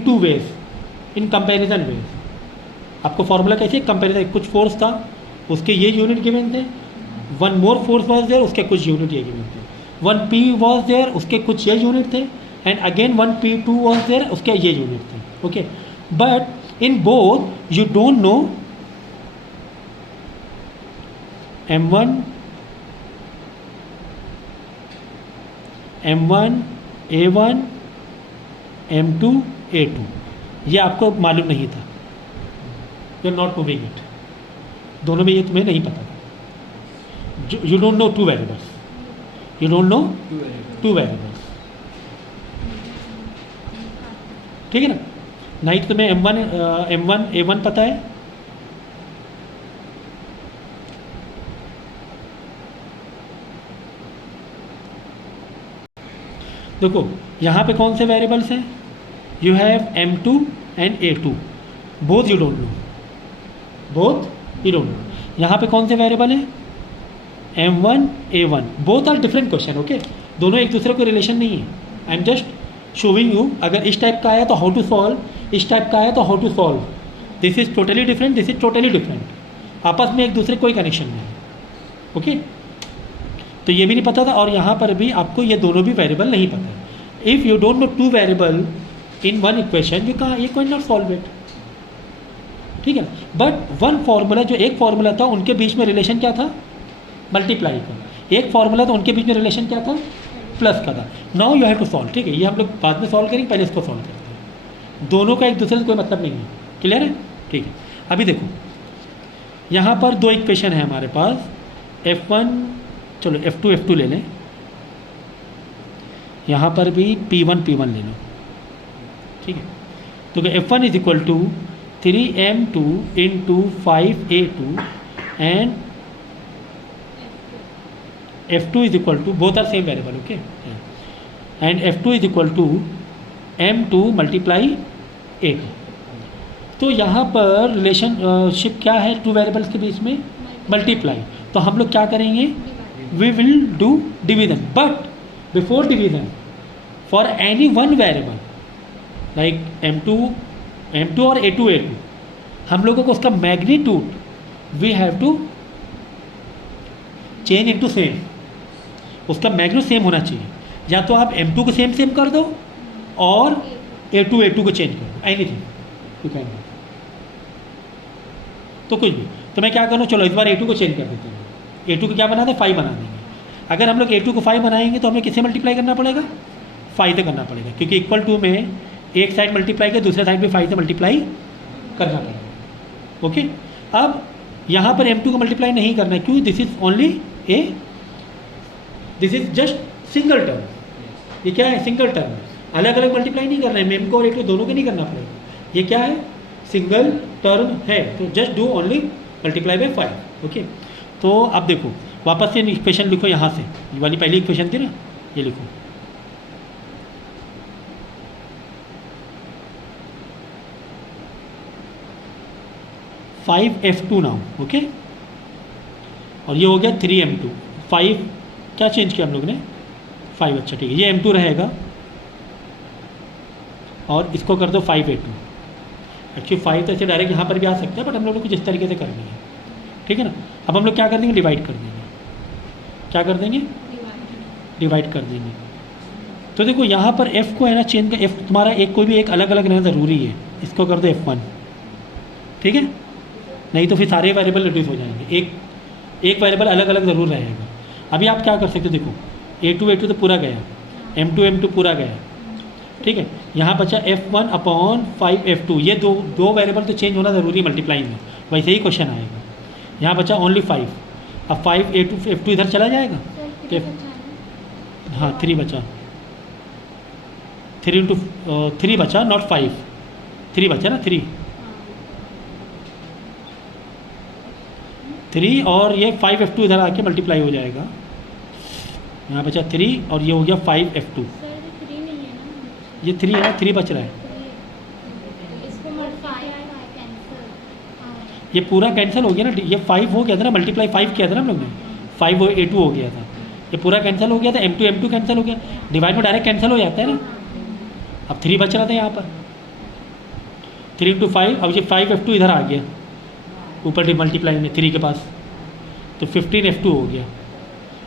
two ways, in comparison ways. आपको फॉर्मूला कैसे, कंपैरिजन, कुछ फोर्स था उसके ये यूनिट गिवन थे, one more force was there उसके कुछ यूनिट ये गिवन थे, वन P वॉज देयर उसके कुछ ये यूनिट थे, and again one P2 was there उसके ये यूनिट थे, okay. But in both you don't know M1 A1 M2 A2, ये आपको मालूम नहीं था, you are not moving it, दोनों में ये तुम्हें नहीं पता था। You don't know two variables, you don't know two variables, ठीक है ना। नहीं तो तुम्हें M1 A1 पता है, देखो यहाँ पे कौन से वेरिएबल्स हैं, you have M2 and A2, both you don't know, both you don't know. यहाँ पे कौन से वेरिएबल है, M1 A1, both are different question, okay. दोनों एक दूसरे को रिलेशन नहीं है, I am just showing you. अगर इस टाइप का आया तो हाउ टू सॉल्व, इस टाइप का आया तो how to solve, this is totally different, this is totally different, आपस में एक दूसरे कोई कनेक्शन नहीं है, ओके। तो ये भी नहीं पता था, और यहाँ पर भी आपको ये दोनों भी वेरिएबल नहीं पता है। If you don't know two variable in one equation, you can not solve it, ठीक है। बट वन फॉर्मूला, जो एक फॉर्मूला था उनके बीच में रिलेशन क्या था, मल्टीप्लाई का। एक फॉर्मूला था उनके बीच में रिलेशन क्या था, प्लस का था। Now you have to solve, ठीक है। ये हम लोग बाद में सॉल्व करेंगे, पहले इसको सॉल्व करते हैं। दोनों का एक दूसरे से कोई मतलब नहीं है, क्लियर है, ठीक है। अभी देखो यहाँ पर दो इक्वेशन है हमारे पास, F1, चलो F2 ले लें, यहाँ पर भी P1 ले लो, ठीक है। तो F1 is equal to 3m2 into 5a2 and F2 is equal to, both are same variable, okay, and F2 is equal to m2 multiply a2। तो यहाँ पर रिलेशनशिप क्या है टू वेरिएबल्स के बीच में, मल्टीप्लाई। तो हम लोग क्या करेंगे, we will do division, but before division for any one variable like M2 और A2 हम लोगों को उसका magnitude we have to change into same, उसका मैग्नीट्यूड सेम होना चाहिए। या तो आप M2 को सेम कर दो और A2 को चेंज कर दो, एनीथिंग यू कैन डू, तो कुछ भी। तो मैं क्या करूँ, चलो इस बार A2 को चेंज कर देते हैं, A2 को क्या बना दें, 5 बना देंगे। अगर हम लोग A2 को 5 बनाएंगे तो हमें किससे मल्टीप्लाई करना पड़ेगा, 5 से करना पड़ेगा, क्योंकि इक्वल टू में एक साइड मल्टीप्लाई कर दूसरे साइड भी 5 से मल्टीप्लाई करना पड़ेगा। ओके, अब यहाँ पर m2 को मल्टीप्लाई नहीं करना है, क्यों? This is only A, this is just single term, ये क्या है? सिंगल टर्म है, अलग अलग मल्टीप्लाई नहीं करना है, m को और a2 दोनों को नहीं करना पड़ेगा, ये क्या है? सिंगल टर्म है, तो just do only multiply by 5। Okay, तो अब देखो वापस से इक्वेशन लिखो यहाँ से, ये वाली पहली इक्वेशन थी ना, ये लिखो, फाइव F2 नाउ। ओके, और ये हो गया 3m2, 5 क्या चेंज किया हम लोग ने? 5, अच्छा ठीक है, ये m2 रहेगा और इसको कर दो 5a2। एक्चुअली 5 तो ऐसे डायरेक्ट यहाँ पर भी आ सकता है, बट हम लोग को कुछ इस तरीके से करनी है, ठीक है ना। अब हम लोग क्या कर देंगे? डिवाइड कर देंगे, क्या कर देंगे? डिवाइड कर देंगे। तो देखो यहाँ पर f को है ना चेंज का, f तुम्हारा एक कोई भी एक अलग अलग रहना ज़रूरी है, इसको कर दो F1, ठीक है, नहीं तो फिर सारे वेरिएबल रिड्यूस हो जाएंगे, एक वेरिएबल अलग अलग ज़रूर रहेगा। अभी आप क्या कर सकते हो? देखो a2 तो पूरा गया, m2 पूरा गया, ठीक है, यहाँ बचा F1 अपॉन 5F2, ये दो वेरिएबल तो चेंज होना ज़रूरी है मल्टीप्लाई में, वैसे ही क्वेश्चन आएगा। यहाँ बचा ओनली 5, अब 5F2 इधर चला जाएगा, सर तो हाँ 3 बचा, 3 इंटू 3 बचा, नॉट 5, 3 बचा ना, 3 और ये 5F2 इधर आके मल्टीप्लाई हो जाएगा, यहाँ बचा 3 और ये हो गया 5F2, सर ये 3 नहीं है ना, ये 3 है ना, 3 बच रहा है, इसको मल्टीप्लाई कैंसिल, ये पूरा कैंसिल हो गया ना, ये 5 हो गया था ना, मल्टीप्लाई 5 किया था ना हम लोग ने, 5 A2 हो गया था, ये पूरा कैंसिल हो गया था, m2 कैंसिल हो गया, डिवाइड में डायरेक्ट कैंसिल हो जाता है ना। अब 3 बच रहा था यहाँ पर, 3 इंटू 5, अब ये 5F2 इधर आ गया ऊपर मल्टीप्लाई में 3 के पास, तो 15F2 हो गया,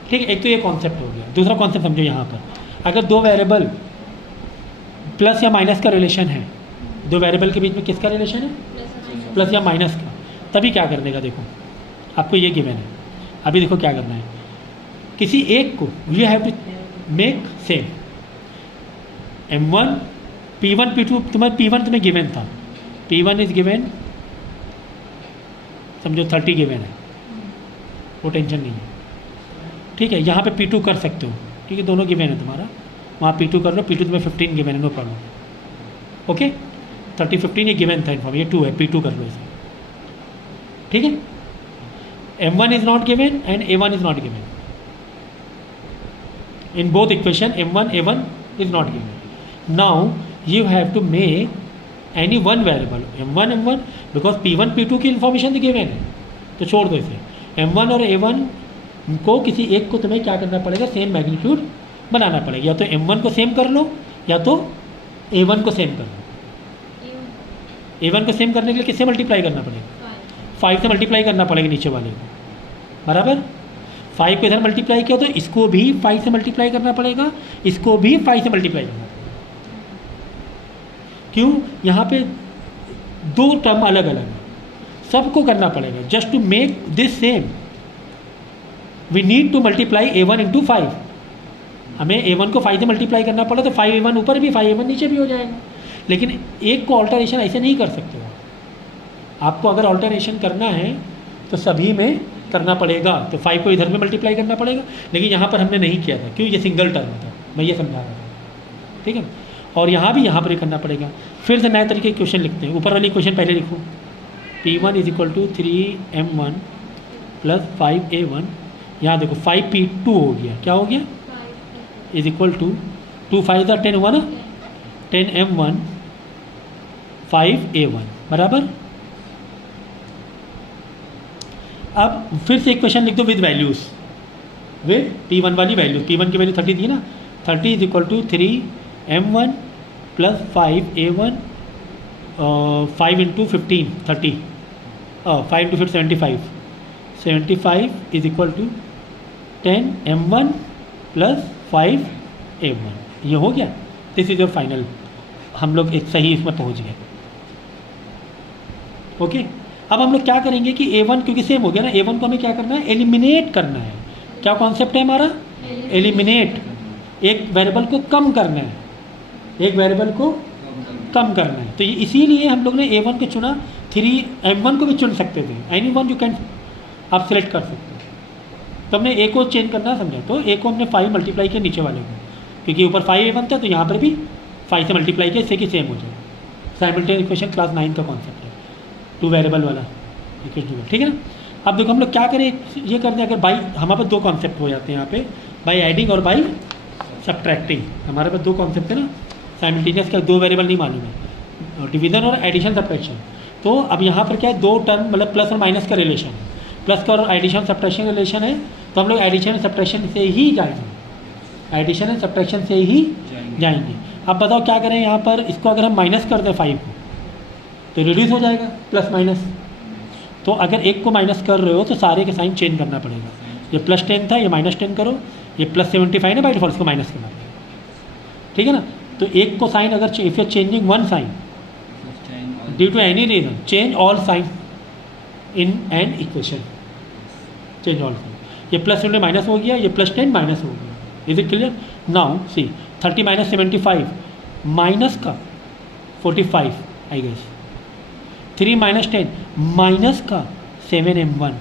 ठीक है। एक तो ये कॉन्सेप्ट हो गया। दूसरा कॉन्सेप्ट समझो, यहाँ पर अगर दो वेरिएबल प्लस या माइनस का रिलेशन है, दो वेरिएबल के बीच में किसका रिलेशन है? प्लस या माइनस का, तभी क्या करने का? देखो आपको ये गिवन है, अभी देखो क्या करना है, किसी एक को you have to make same, m1 p1 p2, तुम्हारे p1 तुम्हें गिवन था, p1 इज गिवन, समझो 30 गिवन है, वो टेंशन नहीं है, ठीक है। यहाँ पे p2 कर सकते हो क्योंकि दोनों गिवन है तुम्हारा, वहाँ p2 कर लो, p2 तुम्हें 15 गिवन है, नो प्रॉब्लम। ओके, 30 15 ये गिवन था इन्फॉर्म, ये 2 है, p2 कर लो इसे, ठीक है। m1 is not given and a1 is not given, in both equation m1 a1 is not given. Now you have to make any one variable m1 because p1 p2 की information given है, तो छोड़ दो इसे, m1 और a1 को किसी एक को तुम्हें क्या करना पड़ेगा? सेम मैग्नीट्यूड बनाना पड़ेगा, या तो m1 को सेम कर लो या तो a1 को सेम कर लो। a1 को सेम करने के लिए किससे मल्टीप्लाई करना पड़ेगा? 5 से मल्टीप्लाई करना पड़ेगा नीचे वाले को, बराबर। 5 को इधर मल्टीप्लाई किया तो इसको भी 5 से मल्टीप्लाई करना पड़ेगा, इसको भी 5 से मल्टीप्लाई करना पड़ेगा। क्यों? यहाँ पे दो टर्म अलग अलग है, सबको करना पड़ेगा। Just to make this same we need to multiply a1 into 5, हमें a1 को 5 से मल्टीप्लाई करना पड़ा तो 5a1 ऊपर भी 5a1 नीचे भी हो जाएगा। लेकिन एक को ऑल्टरेशन ऐसे नहीं कर सकते हो, आपको अगर ऑल्टरेशन करना है तो सभी में करना पड़ेगा, तो 5 को इधर में मल्टीप्लाई करना पड़ेगा, लेकिन यहाँ पर हमने नहीं किया था, क्यों? ये सिंगल टर्म था, मैं ये समझा रहा था, ठीक है। और यहाँ भी यहाँ पर ही करना पड़ेगा। फिर से नए तरीके के क्वेश्चन लिखते हैं, ऊपर वाली क्वेश्चन पहले लिखो, p1 is equal to 3m1 plus 5a1, यहाँ देखो 5p2 हो गया, क्या हो गया? इज इक्वल टू 2 5 10 हुआ ना, 10m1 5a1 बराबर। अब फिर से इक्वेशन लिख दो विद वैल्यूज, विद p1 वाली वैल्यू, p1 की वैल्यू 30 थी ना, 30 is equal to 3m1 plus 5a1, 5 into 15 30, 5 into फिर 75 is equal to 10m1 plus 5a1, ये हो गया। दिस इज योर फाइनल, हम लोग एक सही इसमें पहुंच गए। ओके, अब हम लोग क्या करेंगे कि a1 क्योंकि सेम हो गया ना, a1 को हमें क्या करना है? एलिमिनेट करना है। क्या कॉन्सेप्ट है हमारा? एलिमिनेट, एक वेरिएबल को कम करना है, एक वेरिएबल को कम करना है। तो ये इसीलिए हम लोग ने A1 को चुना। 3M1 को भी चुन सकते थे, एनी वन यू कैन आप सिलेक्ट कर सकते हो। तो हमने A को चेंज करना समझा, तो A को हमने 5 मल्टीप्लाई किया नीचे वाले को, क्योंकि ऊपर 5A1 था तो यहाँ पर भी 5 से मल्टीप्लाई किया, इससे कि सेम हो जाए। साइमल्टेनियस इक्वेशन क्लास 9 का कॉन्सेप्ट है, 2 वेरिएबल वाला इक्वेशन, ठीक है ना। अब देखो हम लोग क्या करें, ये करते हैं, अगर बाई हमारे पास 2 कॉन्सेप्ट हो जाते हैं यहाँ पे, बाई एडिंग और बाई सब्ट्रैक्टिंग। हमारे पास 2 कॉन्सेप्ट है ना, साइमल्टेनियस का 2 वेरिएबल नहीं मालूम है, डिवीजन और एडिशन सब्ट्रैक्शन। तो अब यहाँ पर क्या है, 2 टर्म मतलब प्लस और माइनस का रिलेशन है, प्लस का और एडिशन सब्ट्रैक्शन रिलेशन है, तो हम लोग एडिशन सब्ट्रैक्शन से ही जाएंगे, एडिशन एंड सब्ट्रैक्शन से ही जाएंगे। अब बताओ क्या करें यहाँ पर, इसको अगर हम माइनस कर दें 5 को तो रिड्यूस हो जाएगा प्लस माइनस। तो अगर एक को माइनस कर रहे हो तो सारे के साइन चेंज करना पड़ेगा, ये +10 था, ये -10 करो, ये +75 है बाई डिफॉल्ट, इसको माइनस करना पड़ेगा, ठीक है ना। तो एक को साइन अगर if you changing one sign due to any reason, change all sign in an equation, change all sign. ये +20 माइनस हो गया, ये +10 माइनस हो गया। Is it clear? Now see 30 - 75 minus का 45 आई गेस, 3 - 10 माइनस का 7M1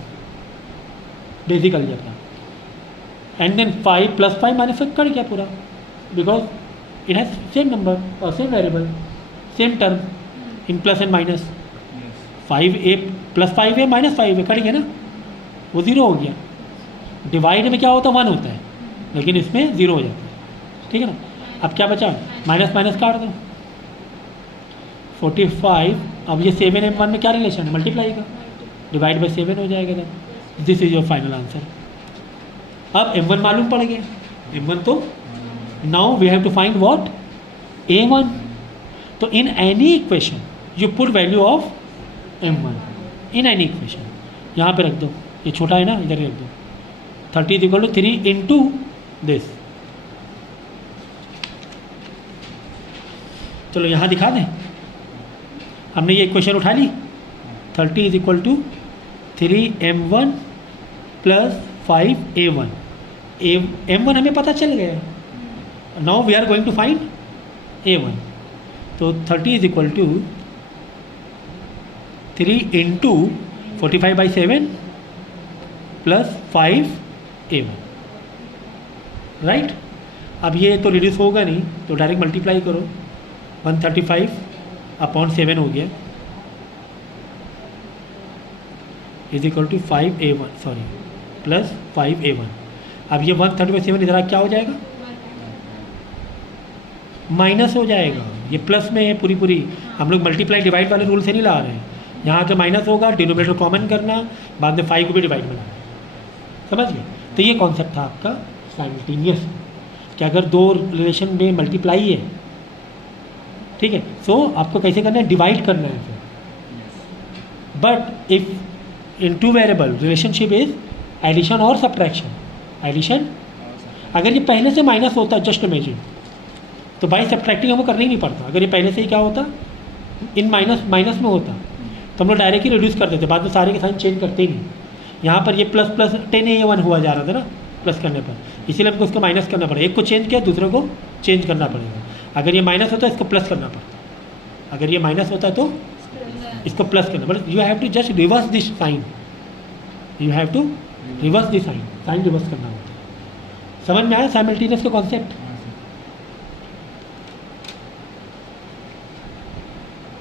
बेसिकली जाता, and then 5 + 5 -5 cut गया पूरा, because it has same number और same variable, same term in plus and minus. 5A + 5A - 5A cut गया ना, वो 0 हो गया। डिवाइड में क्या होता है, 1 होता है, लेकिन इसमें 0 हो जाता है, ठीक है ना। अब क्या बचा, माइनस माइनस काट दो, 45। अब ये 7M1 में क्या रिलेशन है, मल्टीप्लाई का, डिवाइड बाई 7 हो जाएगा। Then this is your final answer. अब M1 मालूम पड़ गया, M1 तो now we have to find what, A1। तो in any equation you put value of M1 in any equation, यहाँ पे रख दो, ये छोटा है ना, इधर रख दो। 30 = 3 इंटू दिस, चलो यहाँ दिखा दें, हमने ये इक्वेशन उठा ली। 30 = 3M1 + 5A1। M1 हमें पता चल गया, now we are going to find A1। तो 30 = 3 इंटू 45/7 + 5A1, राइट। अब ये तो रिड्यूस होगा नहीं, तो डायरेक्ट मल्टीप्लाई करो, 135/7 हो गया, = 5A1 सॉरी + 5A1। अब ये 135/7 इधर क्या हो जाएगा, माइनस हो जाएगा, ये प्लस में है पूरी, हम लोग मल्टीप्लाई डिवाइड वाले रूल से नहीं ला रहे हैं। यहाँ तो माइनस होगा, डिनोमिनेटर कॉमन करना, बाद में 5 को भी डिवाइड में लाना, समझ गए। तो ये कॉन्सेप्ट था आपका साइमल्टेनियस, कि अगर 2 रिलेशन में मल्टीप्लाई है, ठीक है, सो आपको कैसे करना है, डिवाइड करना है फिर। But if in 2 variable relationship is addition और सब्ट्रैक्शन, एडिशन अगर ये पहले से माइनस होता, जस्ट इमेजिन, तो बाई सब्ट्रैक्टिंग हमको करना ही नहीं पड़ता। अगर ये पहले से ही क्या होता, इन माइनस में होता, तो हम लोग डायरेक्ट ही रिड्यूस कर देते, बाद में सारे के साइन चेंज करते ही नहीं। यहाँ पर ये + 10A1 हुआ जा रहा था ना, प्लस करने पर, इसीलिए हमको इसको माइनस करना पड़ेगा। एक को चेंज किया, दूसरे को चेंज करना पड़ेगा। अगर ये माइनस होता है, इसको प्लस करना पड़ता, अगर ये माइनस होता है तो इसको प्लस करना, but you have to just reverse this sign, you have to reverse this sign reverse करना होता है। समझ में आया साइमल्टेनियस का कॉन्सेप्ट?